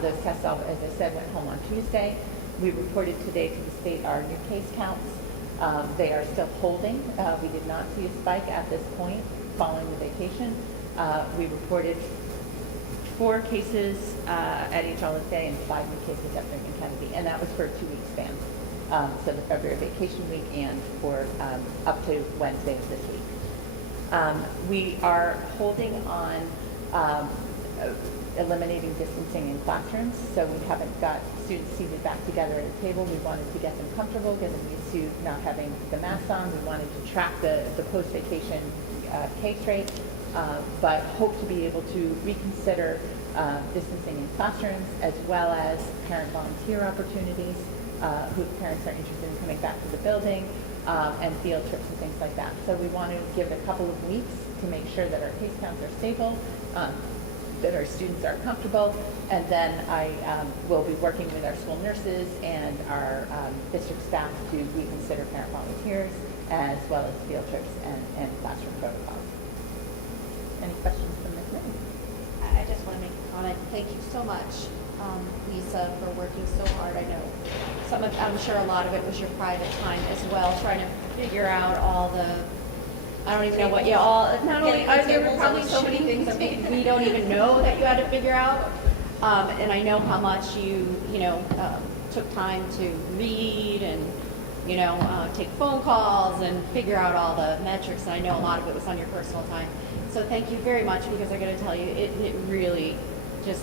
Those tests, all, as I said, went home on Tuesday. We reported today to the state our new case counts. They are still holding. We did not see a spike at this point following the vacation. We reported 4 cases at each Olive Day and 5 new cases at Freeman Kennedy, and that was for a 2-week span. So the February vacation week and for up to Wednesday of this week. We are holding on eliminating distancing in classrooms, so we haven't got students seated back together at a table. We wanted to get them comfortable, get them used to not having the masks on. We wanted to track the post-vacation case rate, but hope to be able to reconsider distancing in classrooms as well as parent volunteer opportunities, who parents are interested in coming back to the building, and field trips and things like that. So we want to give it a couple of weeks to make sure that our case counts are stable, that our students are comfortable, and then I will be working with our school nurses and our district staff to reconsider parent volunteers as well as field trips and classroom protocols. Any questions from the committee? I just want to make a comment. Thank you so much, Lisa, for working so hard. I know I'm sure a lot of it was your private time as well, trying to figure out all the, I don't even know what you all, not only, there were probably so many things that we don't even know that you had to figure out. And I know how much you took time to read and, take phone calls and figure out all the metrics. And I know a lot of it was on your personal time. So thank you very much, because I got to tell you, it really just,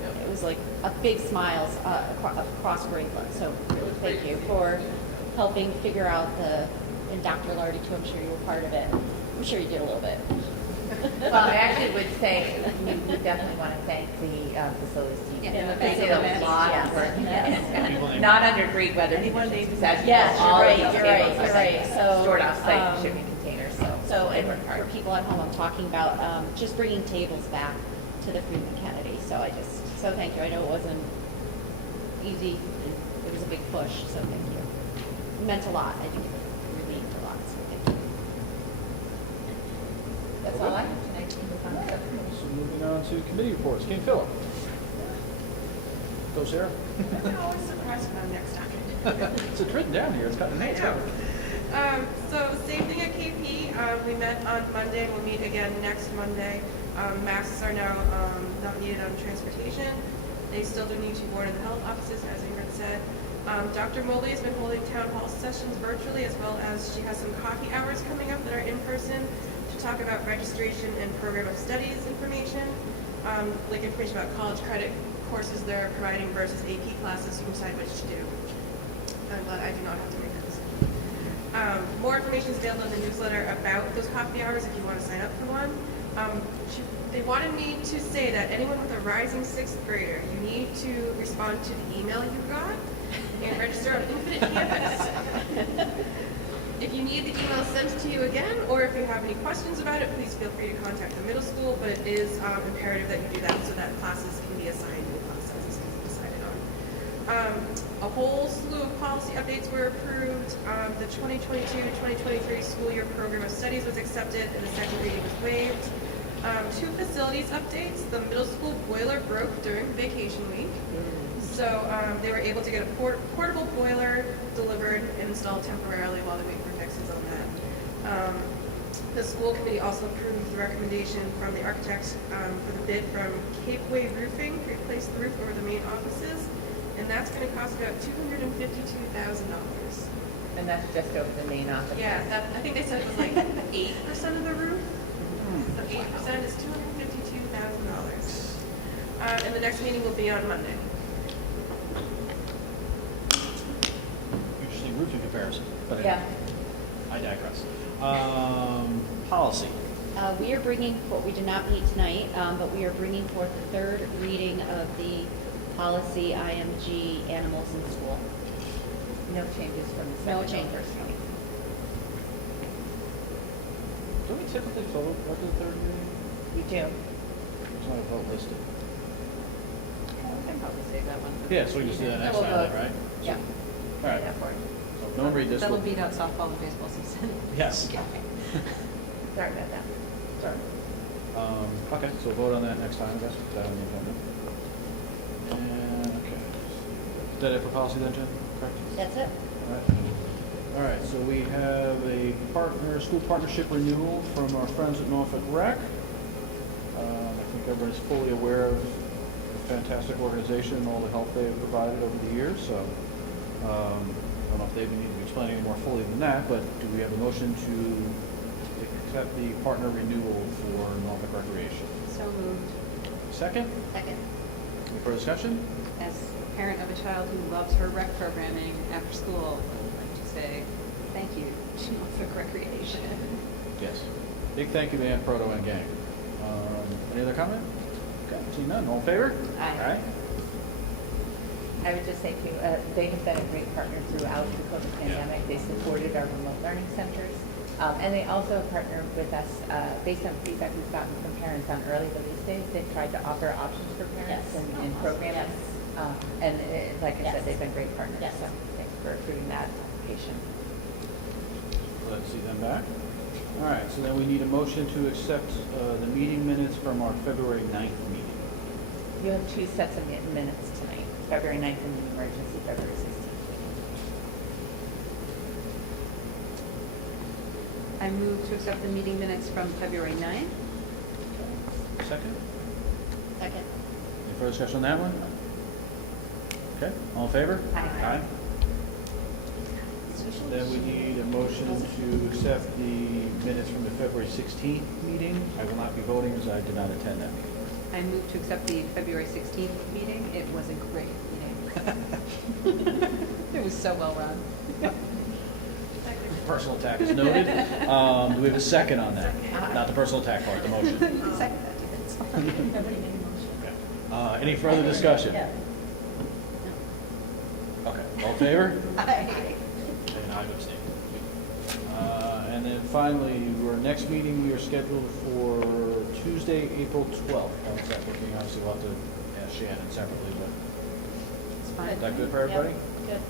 it was like a big smiles across curriculum. So really thank you for helping figure out and Dr. Lardy too, I'm sure you were part of it. I'm sure you did a little bit. Well, I actually would say we definitely want to thank the facilities team. Yeah, They did a lot of work. Yes. Not under great weather. Yes, you're right. So, stored off-site shipping containers. So, they and worked hard. for people at home, I'm talking about just bringing tables back to the Freeman Kennedy. So thank you. I know it wasn't easy. It was a big push, so thank you. It meant a lot. I think it relieved a lot, so thank you. That's all I have tonight. So moving on to committee reports. King Philip. Go, Sarah. I'm always surprised when I'm next after. It's written down here. It's got a name. So same thing at KP. We met on Monday. We'll meet again next Monday. Masks are now not needed on transportation. They still do need to board in the health offices, as Ingrid said. Dr. Moley has been holding town hall sessions virtually, as well as she has some coffee hours coming up that are in person to talk about registration and program of studies information, like information about college credit courses they're providing versus AP classes. You can decide which to do. I'm glad I do not have to make that decision. More information is available in the newsletter about those coffee hours if you want to sign up for one. They wanted me to say that anyone with a rising 6th grader, you need to respond to the email you got and register on Infinite Campus. If you need the email sent to you again, or if you have any questions about it, please feel free to contact the middle school, but it is imperative that you do that so that classes can be assigned to the class sizes decided on. A whole slew of policy updates were approved. The 2022-2023 school year program of studies was accepted and the second reading was waived. 2 facilities updates. The middle school boiler broke during vacation week. So they were able to get a portable boiler delivered and installed temporarily while they wait for fixes on that. The school committee also approved the recommendation from the architect for the bid from Cape Way Roofing to replace the roof over the main offices. And that's going to cost about $252,000. And that's just over the main office. Yeah, I think they said it was like 8% of the roof. So 8% is $252,000. And the next meeting will be on Monday. Interesting roofing comparison. But Yeah. I digress. Policy. We are bringing, we did not meet tonight, but we are bringing forth the 3rd reading of the policy IMG animals in school. No changes from the No second changes. or first reading. Do we typically vote after the 3rd reading? We do. There's not a vote listed. can probably save that one. Yeah, so we can just do that next We'll time, vote. then, right? Yeah. All right. Yeah, for it. So don't read this That'll one. beat out softball and baseball season. Yes. Sorry about that. Sorry. Okay, so we'll vote on that next time, I guess, put that on the agenda. And, okay. Is that it for policy then, Jen? Correct? That's it. All right. All right, so we have a school partnership renewal from our friends at Norfolk Rec. I think everybody's fully aware of the fantastic organization and all the help they've provided over the years, so I don't know if they need to be explaining any more fully than that, but do we have a motion to accept the partner renewal for Norfolk Recreation? So moved. Second? Second. Any further discussion? As a parent of a child who loves her rec programming after school, I would like to say thank you to Norfolk Recreation. Yes. Big thank you to Ann Proto and gang. Any other comment? Okay, seeing none, all in favor? Aye. I would just say too, they have been a great partner throughout the COVID pandemic. They supported our remote learning centers. And they also partnered with us, based on feedback we've gotten from parents on early release days. They've tried to offer options for parents Yes. and programming. And like I Yes. said, they've been great partners. Yes. So thanks for approving that application. Let's see them back. All right, so then we need a motion to accept the meeting minutes from our February 9th meeting. You have two sets of minutes tonight, February 9th and the emergency February 16th meeting. I move to accept the meeting minutes from February 9th. Second? Second. Any further discussion on that one? Okay, all in favor? Aye. Then we need a motion to accept the minutes from the February 16th meeting. I will not be voting as I did not attend that meeting. I move to accept the February 16th meeting. It was a great meeting. It was so well run. Personal attack is noted. Do we have a second on that? Not the personal attack part, the motion. Second that. It's fine. Nobody made a motion. Any further discussion? Yeah. Okay, all in favor? Aye. And I abstain. And then finally, our next meeting, we are scheduled for Tuesday, April 12th. How's that looking? Obviously, we'll have to ask Shannon separately, but It's is fine. that good for everybody? Good.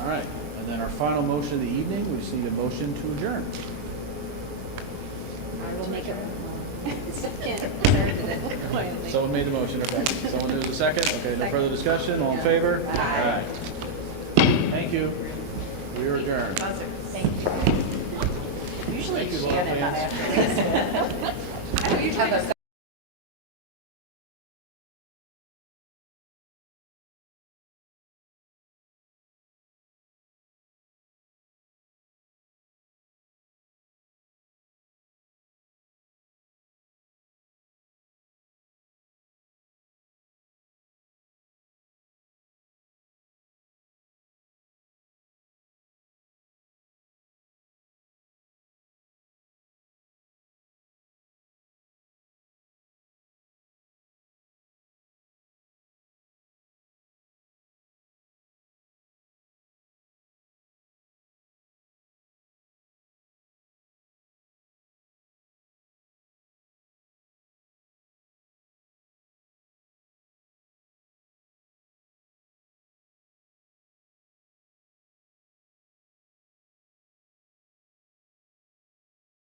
All right, and then our final motion of the evening, we just need a motion to adjourn. I will make it. Quietly. Someone made the motion, okay. Someone does a second? Okay, no further discussion, all in Yeah. favor? Aye. Aye. Thank you. We are adjourned. Buzzers. Thank you. Usually Thank you, Shannon, Laura, not fans. after this. I usually Have a just